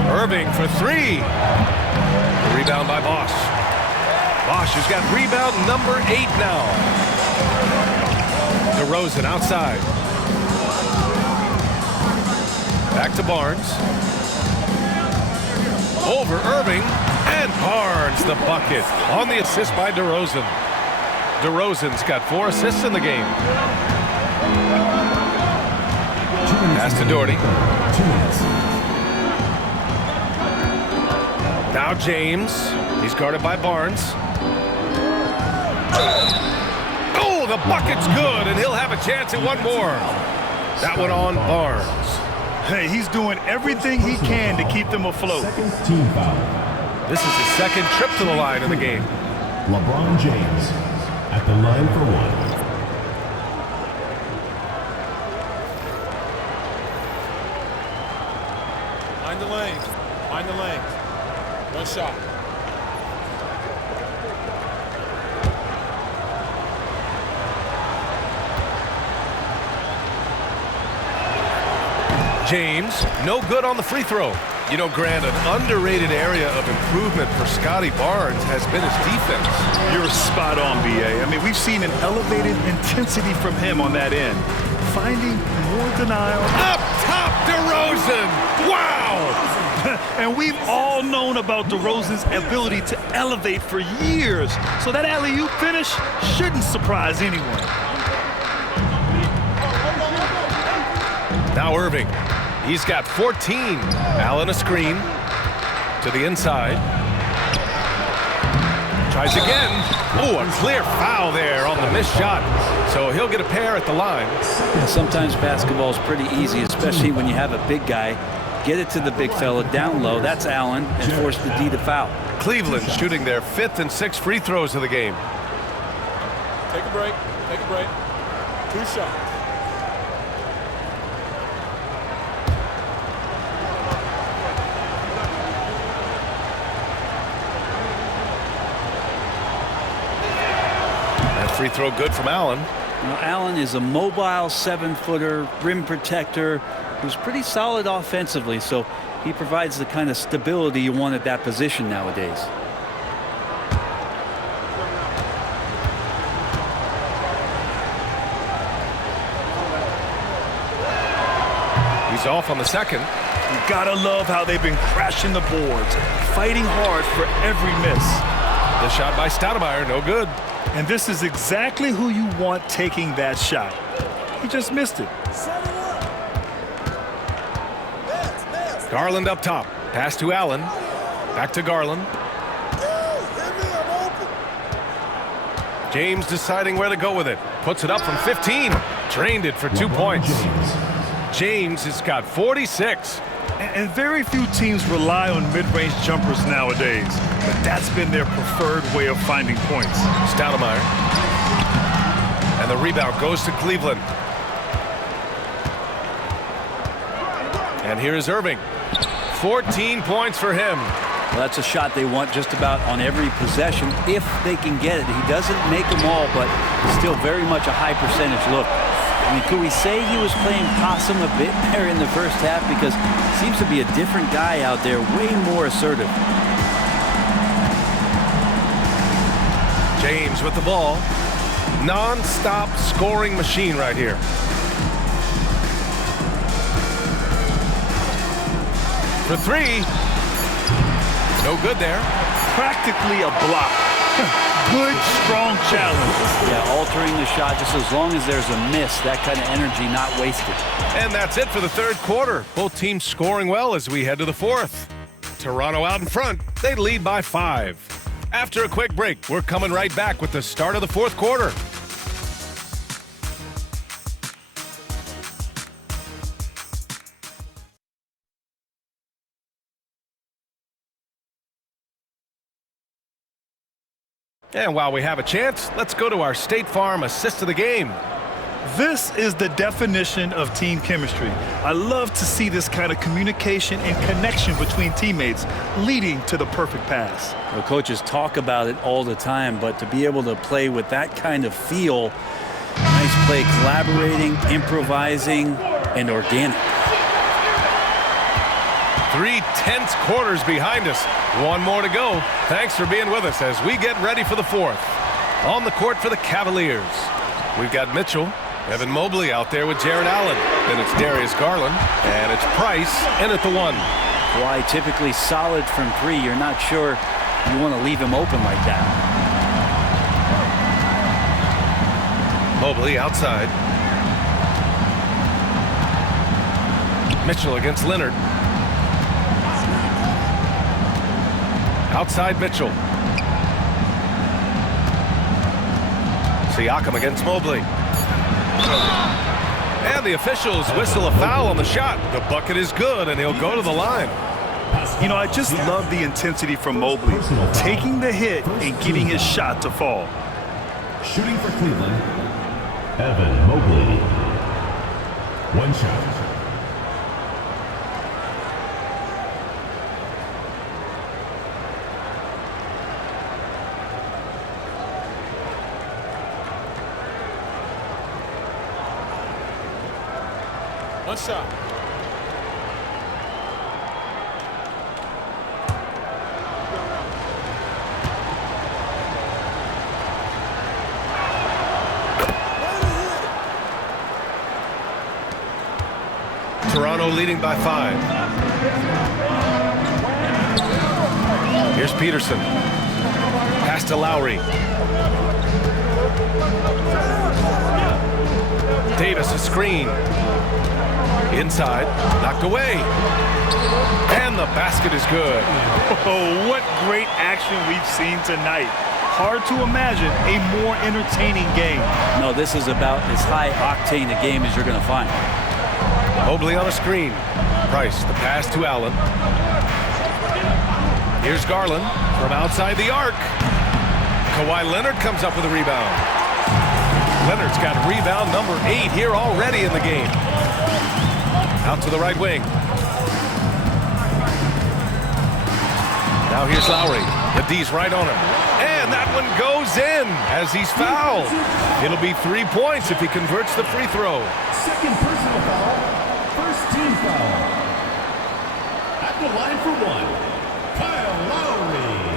Irving for 3. The rebound by Bosch. Bosch has got rebound number 8 now. DeRozan outside. Back to Barnes. Over Irving. And Barnes the bucket on the assist by DeRozan. DeRozan's got 4 assists in the game. Pass to Doherty. 2 minutes. Now James. He's guarded by Barnes. Oh, the bucket's good, and he'll have a chance at one more. That one on Barnes. Hey, he's doing everything he can to keep them afloat. Second team foul. This is his 2nd trip to the line in the game. LeBron James at the line for 1. Mind the lanes. Mind the lanes. 1 shot. James, no good on the free throw. You know, Grant, an underrated area of improvement for Scotty Barnes has been his defense. You're spot on, B.A. I mean, we've seen an elevated intensity from him on that end. Finding more denial. Up top, DeRozan! Wow! And we've all known about DeRozan's ability to elevate for years. So that alley-oop finish shouldn't surprise anyone. Now Irving. He's got 14. Allen a screen to the inside. Tries again. Oh, a clear foul there on the missed shot. So he'll get a pair at the line. And sometimes basketball is pretty easy, especially when you have a big guy. Get it to the big fella down low. That's Allen, and force the D to foul. Cleveland shooting their 5th and 6th free throws of the game. Take a break. Take a break. 2 shots. Free throw good from Allen. Now, Allen is a mobile 7-footer, rim protector, who's pretty solid offensively, so he provides the kind of stability you want at that position nowadays. He's off on the 2nd. You gotta love how they've been crashing the boards, fighting hard for every miss. The shot by Stoudemire, no good. And this is exactly who you want taking that shot. He just missed it. Garland up top. Pass to Allen. Back to Garland. James deciding where to go with it. Puts it up from 15. Drained it for 2 points. James has got 46. And very few teams rely on mid-range jumpers nowadays, but that's been their preferred way of finding points. Stoudemire. And the rebound goes to Cleveland. And here is Irving. 14 points for him. Well, that's a shot they want just about on every possession if they can get it. He doesn't make them all, but still very much a high percentage look. I mean, could we say he was playing possum a bit there in the first half? Because he seems to be a different guy out there, way more assertive. James with the ball. Non-stop scoring machine right here. For three. No good there. Practically a block. Good, strong challenge. Yeah, altering the shot just as long as there's a miss. That kind of energy not wasted. And that's it for the third quarter. Both teams scoring well as we head to the fourth. Toronto out in front. They lead by 5. After a quick break, we're coming right back with the start of the fourth quarter. And while we have a chance, let's go to our State Farm assist of the game. This is the definition of team chemistry. I love to see this kind of communication and connection between teammates leading to the perfect pass. Well, coaches talk about it all the time, but to be able to play with that kind of feel, nice play, collaborating, improvising, and organic. 3 tense quarters behind us. One more to go. Thanks for being with us as we get ready for the fourth. On the court for the Cavaliers, we've got Mitchell, Evan Mobley out there with Jared Allen. Then it's Darius Garland, and it's Price in at the 1. Why typically solid from 3. You're not sure you want to leave him open like that. Mobley outside. Mitchell against Leonard. Outside Mitchell. Siakam against Mobley. And the officials whistle a foul on the shot. The bucket is good, and he'll go to the line. You know, I just love the intensity from Mobley, taking the hit and getting his shot to fall. Shooting for Cleveland, Evan Mobley. 1 shot. One shot. Toronto leading by 5. Here's Peterson. Pass to Lowry. Davis a screen. Inside, knocked away. And the basket is good. Oh, what great action we've seen tonight. Hard to imagine a more entertaining game. No, this is about as high octane a game as you're going to find. Mobley on a screen. Price, the pass to Allen. Here's Garland from outside the arc. Kawhi Leonard comes up with a rebound. Leonard's got rebound number 8 here already in the game. Out to the right wing. Now here's Lowry. The D's right on him. And that one goes in as he's fouled. It'll be 3 points if he converts the free throw. Second personal foul. First team foul. At the line for 1, Kyle Lowry.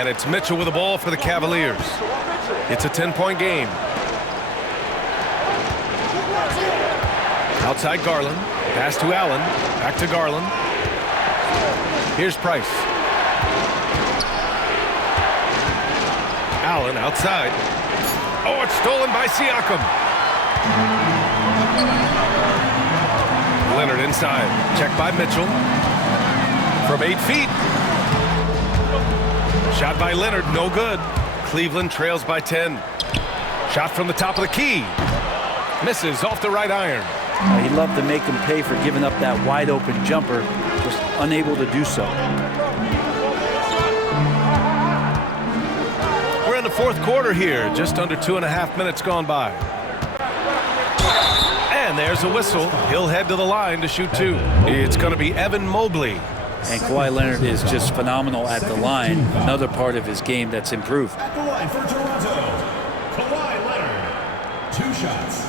And it's Mitchell with the ball for the Cavaliers. It's a 10-point game. Outside Garland. Pass to Allen. Back to Garland. Here's Price. Allen outside. Oh, it's stolen by Siakam. Leonard inside. Check by Mitchell. From 8 feet. Shot by Leonard, no good. Cleveland trails by 10. Shot from the top of the key. Misses off the right iron. He'd love to make him pay for giving up that wide open jumper. Just unable to do so. We're in the fourth quarter here. Just under 2.5 minutes gone by. And there's a whistle. He'll head to the line to shoot 2. It's going to be Evan Mobley. And Kawhi Leonard is just phenomenal at the line. Another part of his game that's improved. At the line for Toronto, Kawhi Leonard. 2 shots.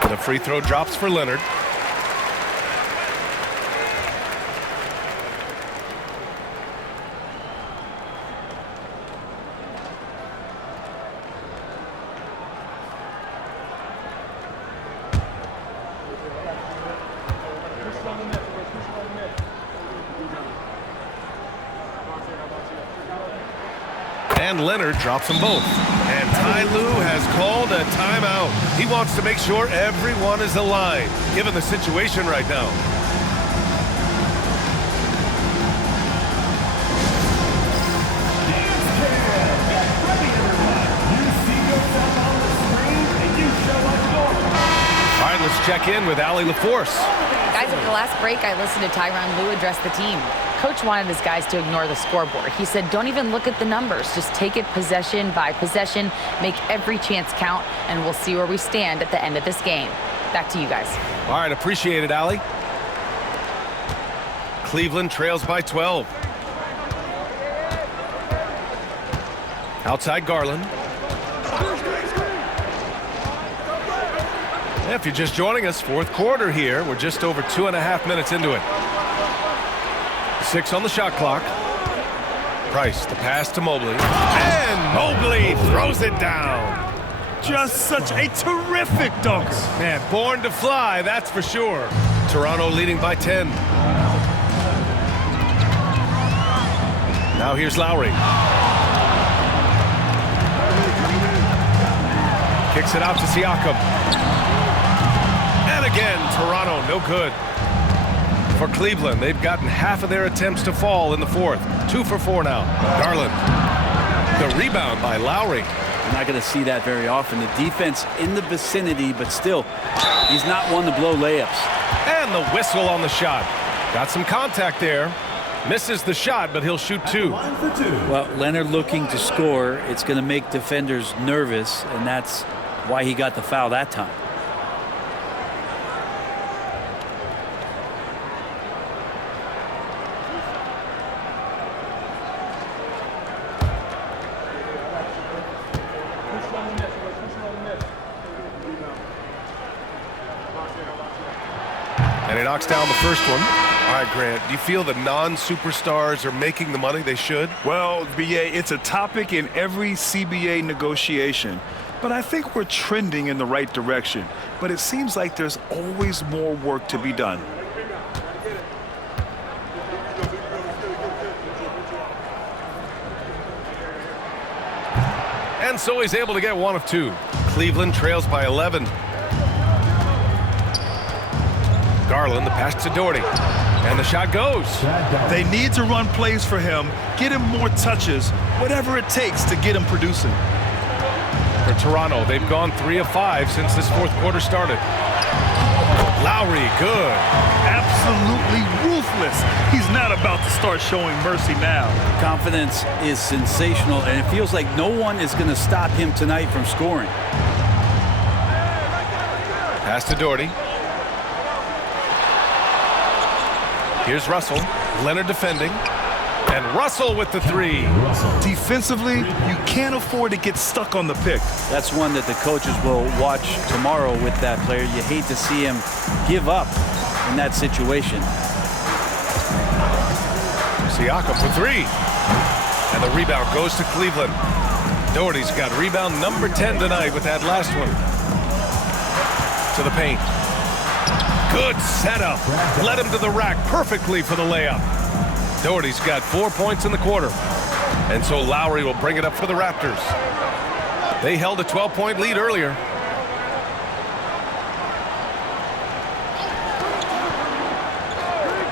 The free throw drops for Leonard. And Leonard drops them both. And Ty Lue has called a timeout. He wants to make sure everyone is aligned, given the situation right now. All right, let's check in with Allie LaForce. Guys, at the last break, I listened to Tyronn Lue address the team. Coach wanted his guys to ignore the scoreboard. He said, don't even look at the numbers. Just take it possession by possession, make every chance count, and we'll see where we stand at the end of this game. Back to you guys. All right, appreciate it, Allie. Cleveland trails by 12. Outside Garland. If you're just joining us, fourth quarter here. We're just over 2.5 minutes into it. 6 on the shot clock. Price, the pass to Mobley. And Mobley throws it down. Just such a terrific dunk. Man, born to fly, that's for sure. Toronto leading by 10. Now here's Lowry. Kicks it out to Siakam. And again, Toronto, no good. For Cleveland, they've gotten half of their attempts to fall in the fourth. 2 for 4 now. Garland. The rebound by Lowry. You're not going to see that very often. The defense in the vicinity, but still, he's not one to blow layups. And the whistle on the shot. Got some contact there. Misses the shot, but he'll shoot 2. Well, Leonard looking to score. It's going to make defenders nervous, and that's why he got the foul that time. And he knocks down the first one. All right, Grant, do you feel the non-superstars are making the money they should? Well, BA, it's a topic in every CBA negotiation. But I think we're trending in the right direction. But it seems like there's always more work to be done. And so he's able to get 1 of 2. Cleveland trails by 11. Garland, the pass to Doherty. And the shot goes. They need to run plays for him, get him more touches, whatever it takes to get him producing. For Toronto, they've gone 3 of 5 since this fourth quarter started. Lowry, good. Absolutely ruthless. He's not about to start showing mercy now. Confidence is sensational, and it feels like no one is going to stop him tonight from scoring. Pass to Doherty. Here's Russell. Leonard defending. And Russell with the three. Defensively, you can't afford to get stuck on the pick. That's one that the coaches will watch tomorrow with that player. You hate to see him give up in that situation. Siakam for three. And the rebound goes to Cleveland. Doherty's got rebound number 10 tonight with that last one. To the paint. Good setup. Led him to the rack perfectly for the layup. Doherty's got 4 points in the quarter. And so Lowry will bring it up for the Raptors. They held a 12-point lead earlier.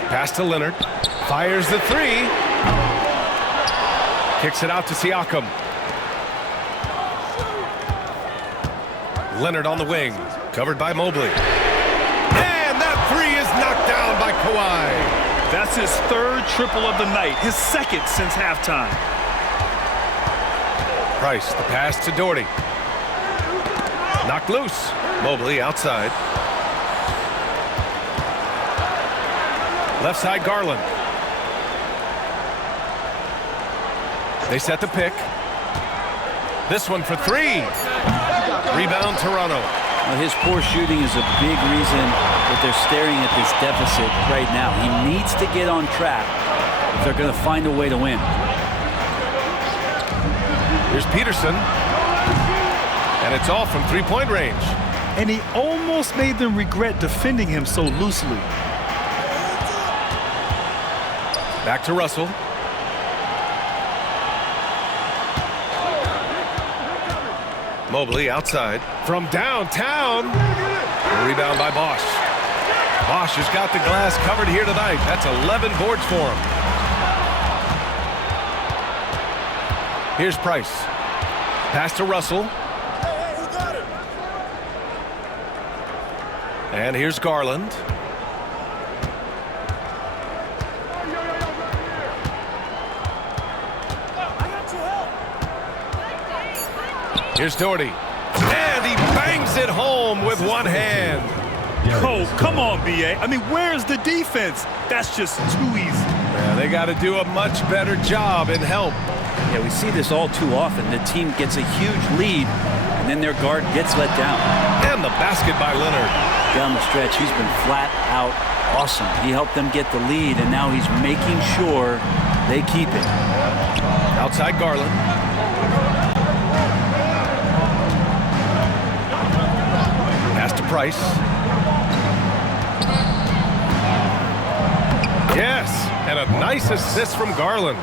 Pass to Leonard. Fires the three. Kicks it out to Siakam. Leonard on the wing. Covered by Mobley. And that three is knocked down by Kawhi. That's his third triple of the night, his second since halftime. Price, the pass to Doherty. Knocked loose. Mobley outside. Left side, Garland. They set the pick. This one for three. Rebound, Toronto. Well, his poor shooting is a big reason that they're staring at this deficit right now. He needs to get on track if they're going to find a way to win. Here's Peterson. And it's all from three-point range. And he almost made them regret defending him so loosely. Back to Russell. Mobley outside. From downtown. Rebound by Bosch. Bosch has got the glass covered here tonight. That's 11 boards for him. Here's Price. Pass to Russell. And here's Garland. Here's Doherty. And he bangs it home with one hand. Oh, come on, B.A. I mean, where's the defense? That's just too easy. Yeah, they got to do a much better job in help. Yeah, we see this all too often. The team gets a huge lead, and then their guard gets let down. And the basket by Leonard. Down the stretch, he's been flat out awesome. He helped them get the lead, and now he's making sure they keep it. Outside Garland. Pass to Price. Yes, and a nice assist from Garland.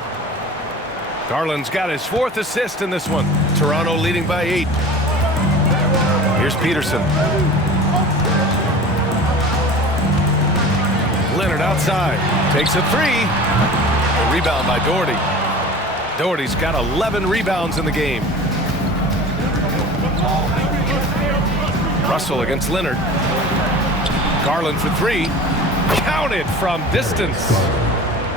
Garland's got his fourth assist in this one. Toronto leading by 8. Here's Peterson. Leonard outside. Takes a three. A rebound by Doherty. Doherty's got 11 rebounds in the game. Russell against Leonard. Garland for three. Counted from distance.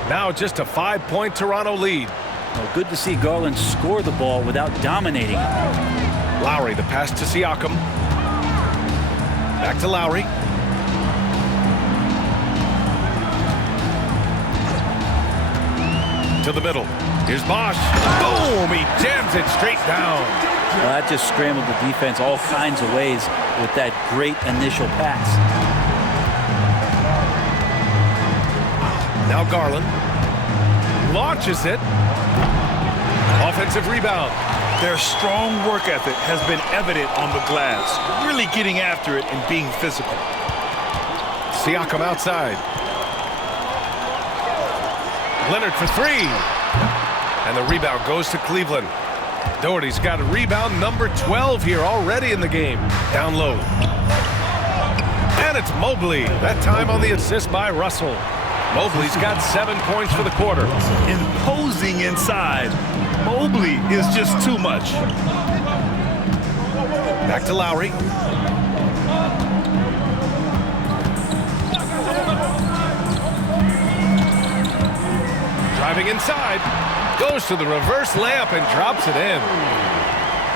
Now just a 5-point Toronto lead. Well, good to see Garland score the ball without dominating it. Lowry, the pass to Siakam. Back to Lowry. To the middle. Here's Bosch. Boom! He jams it straight down. Well, that just scrambled the defense all kinds of ways with that great initial pass. Now Garland launches it. Offensive rebound. Their strong work ethic has been evident on the glass, really getting after it and being physical. Siakam outside. Leonard for three. And the rebound goes to Cleveland. Doherty's got a rebound number 12 here already in the game. Down low. And it's Mobley. That time on the assist by Russell. Mobley's got 7 points for the quarter. Imposing inside. Mobley is just too much. Back to Lowry. Driving inside. Goes to the reverse layup and drops it in.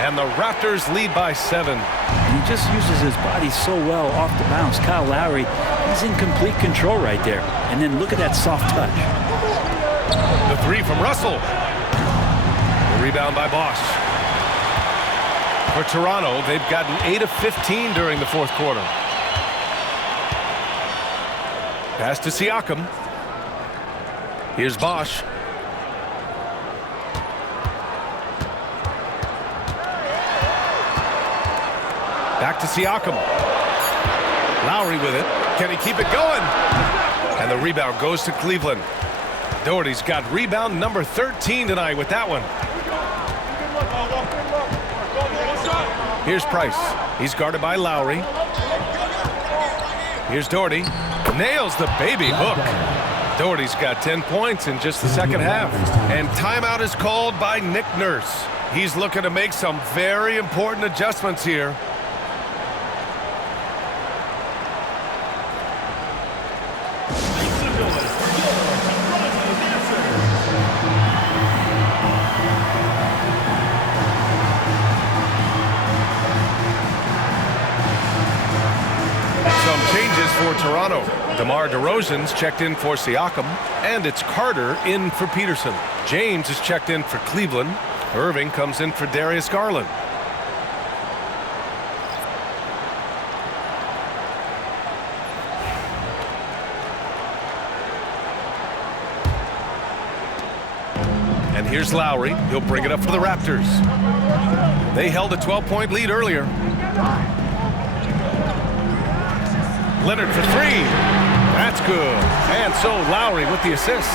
And the Raptors lead by 7. And he just uses his body so well off the bounce. Kyle Lowry, he's in complete control right there. And then look at that soft touch. The 3 from Russell. The rebound by Bosch. For Toronto, they've gotten 8 of 15 during the fourth quarter. Pass to Siakam. Here's Bosch. Back to Siakam. Lowry with it. Can he keep it going? And the rebound goes to Cleveland. Doherty's got rebound number 13 tonight with that one. Here's Price. He's guarded by Lowry. Here's Doherty. Nails the baby hook. Doherty's got 10 points in just the second half. And timeout is called by Nick Nurse. He's looking to make some very important adjustments here. For Toronto, DeMar DeRozan's checked in for Siakam, and it's Carter in for Peterson. James is checked in for Cleveland. Irving comes in for Darius Garland. And here's Lowry. He'll bring it up for the Raptors. They held a 12-point lead earlier. Leonard for 3. That's good. And so Lowry with the assist.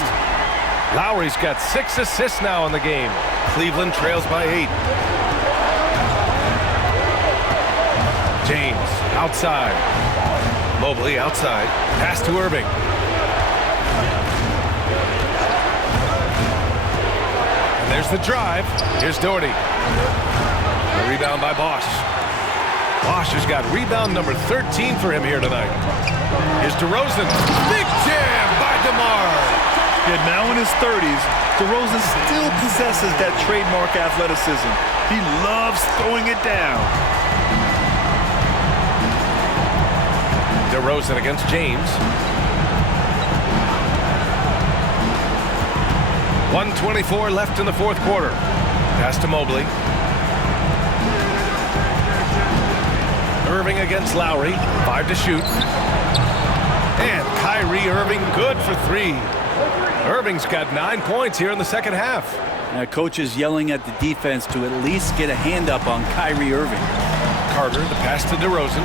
Lowry's got 6 assists now in the game. Cleveland trails by 8. James outside. Mobley outside. Pass to Irving. And there's the drive. Here's Doherty. The rebound by Bosch. Bosch has got rebound number 13 for him here tonight. Here's DeRozan. Big jam by DeMar. Yeah, now in his 30s, DeRozan still possesses that trademark athleticism. He loves throwing it down. DeRozan against James. 1:24 left in the fourth quarter. Pass to Mobley. Irving against Lowry. 5 to shoot. And Kyrie Irving good for 3. Irving's got 9 points here in the second half. Coach is yelling at the defense to at least get a hand up on Kyrie Irving. Carter, the pass to DeRozan.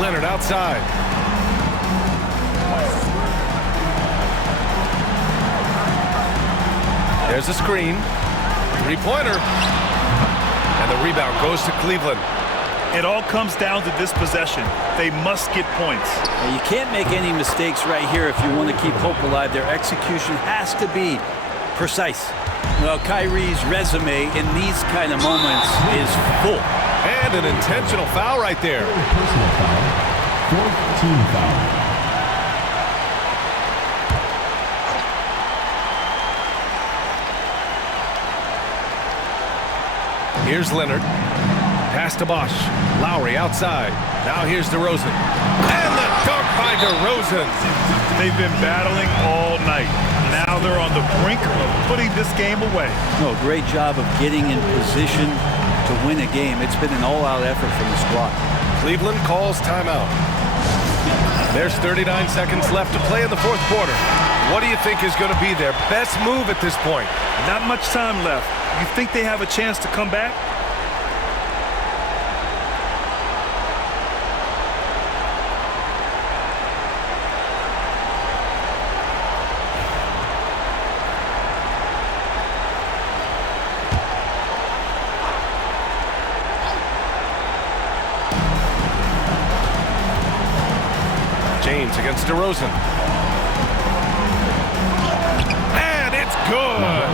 Leonard outside. There's a screen. 3-pointer. And the rebound goes to Cleveland. It all comes down to this possession. They must get points. You can't make any mistakes right here if you want to keep hope alive. Their execution has to be precise. Well, Kyrie's resume in these kind of moments is full. And an intentional foul right there. Personal foul. 4th team foul. Here's Leonard. Pass to Bosch. Lowry outside. Now here's DeRozan. And the dunk by DeRozan. They've been battling all night. Now they're on the brink of putting this game away. No, great job of getting in position to win a game. It's been an all-out effort from the squad. Cleveland calls timeout. There's 39 seconds left to play in the fourth quarter. What do you think is going to be their best move at this point? Not much time left. You think they have a chance to come back? James against DeRozan. And it's good.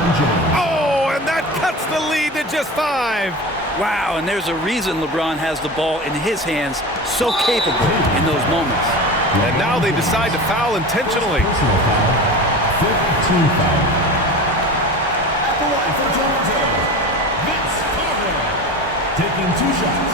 Oh, and that cuts the lead to just 5. Wow, and there's a reason LeBron has the ball in his hands, so capable in those moments. And now they decide to foul intentionally. Personal foul. 5th team foul. At the line for Toronto, Vince Carter. taking 2 shots.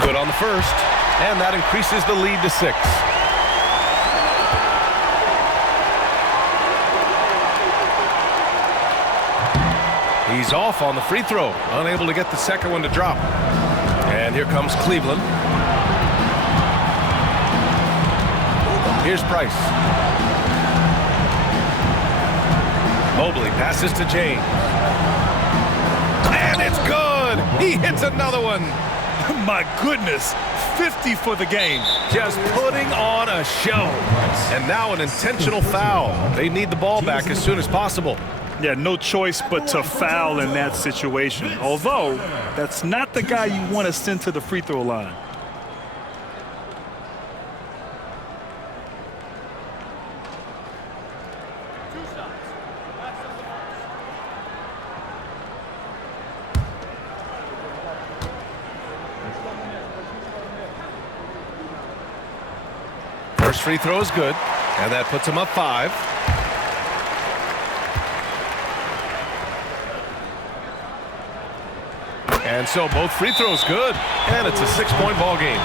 Good on the first, and that increases the lead to 6. He's off on the free throw, unable to get the second one to drop. And here comes Cleveland. Here's Price. Mobley passes to James. And it's good! He hits another one! My goodness, 50 for the game. Just putting on a show. And now an intentional foul. They need the ball back as soon as possible. Yeah, no choice but to foul in that situation. Although, that's not the guy you want to send to the free throw line. First free throw is good, and that puts him up 5. And so both free throws good, and it's a 6-point ball game.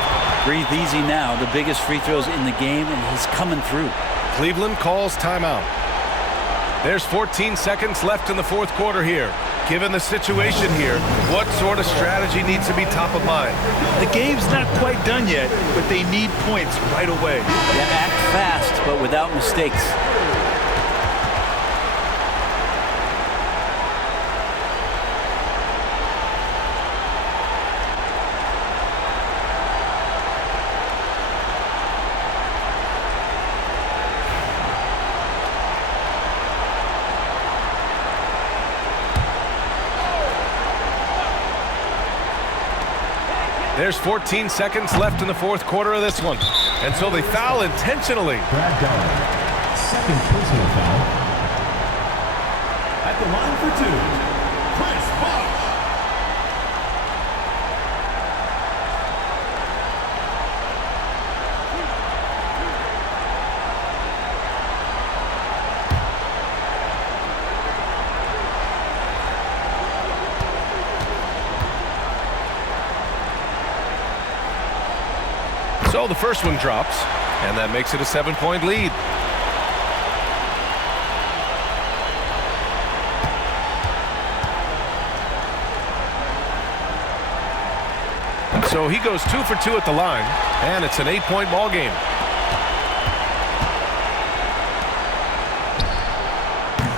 Breathe easy now. The biggest free throws in the game, and he's coming through. Cleveland calls timeout. There's 14 seconds left in the fourth quarter here. Given the situation here, what sort of strategy needs to be top of mind? The game's not quite done yet, but they need points right away. Yeah, act fast, but without mistakes. There's 14 seconds left in the fourth quarter of this one. And so they foul intentionally. Brad Daugherty, second personal foul. At the line for 2, Chris Bosh. So the first one drops, and that makes it a 7-point lead. So he goes 2 for 2 at the line, and it's an 8-point ball game.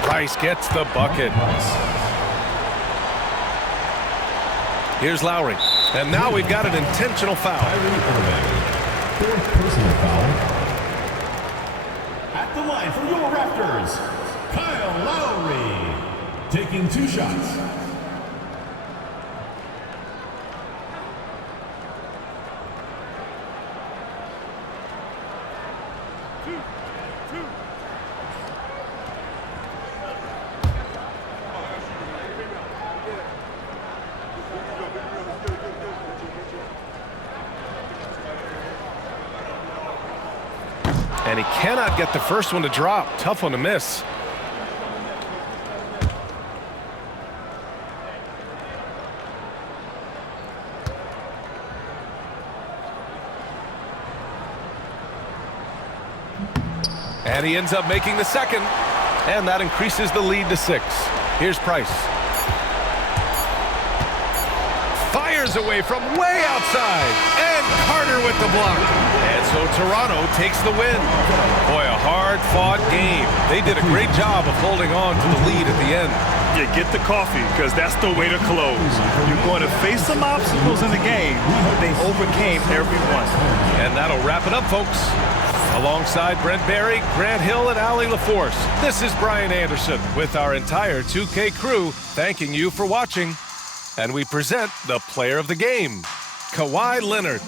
Price gets the bucket. Here's Lowry, and now we've got an intentional foul. Fourth personal foul. At the line for your Raptors, Kyle Lowry, taking 2 shots. And he cannot get the first one to drop. Tough one to miss. And he ends up making the second. And that increases the lead to 6. Here's Price. Fires away from way outside. And Carter with the block. And so Toronto takes the win. Boy, a hard-fought game. They did a great job of holding on to the lead at the end. Yeah, get the coffee, because that's the way to close. You're going to face some obstacles in the game, but they overcame every one. And that'll wrap it up, folks. Alongside Brent Barry, Grant Hill, and Allie LaForce, this is Brian Anderson with our entire 2K crew thanking you for watching. And we present the player of the game, Kawhi Leonard.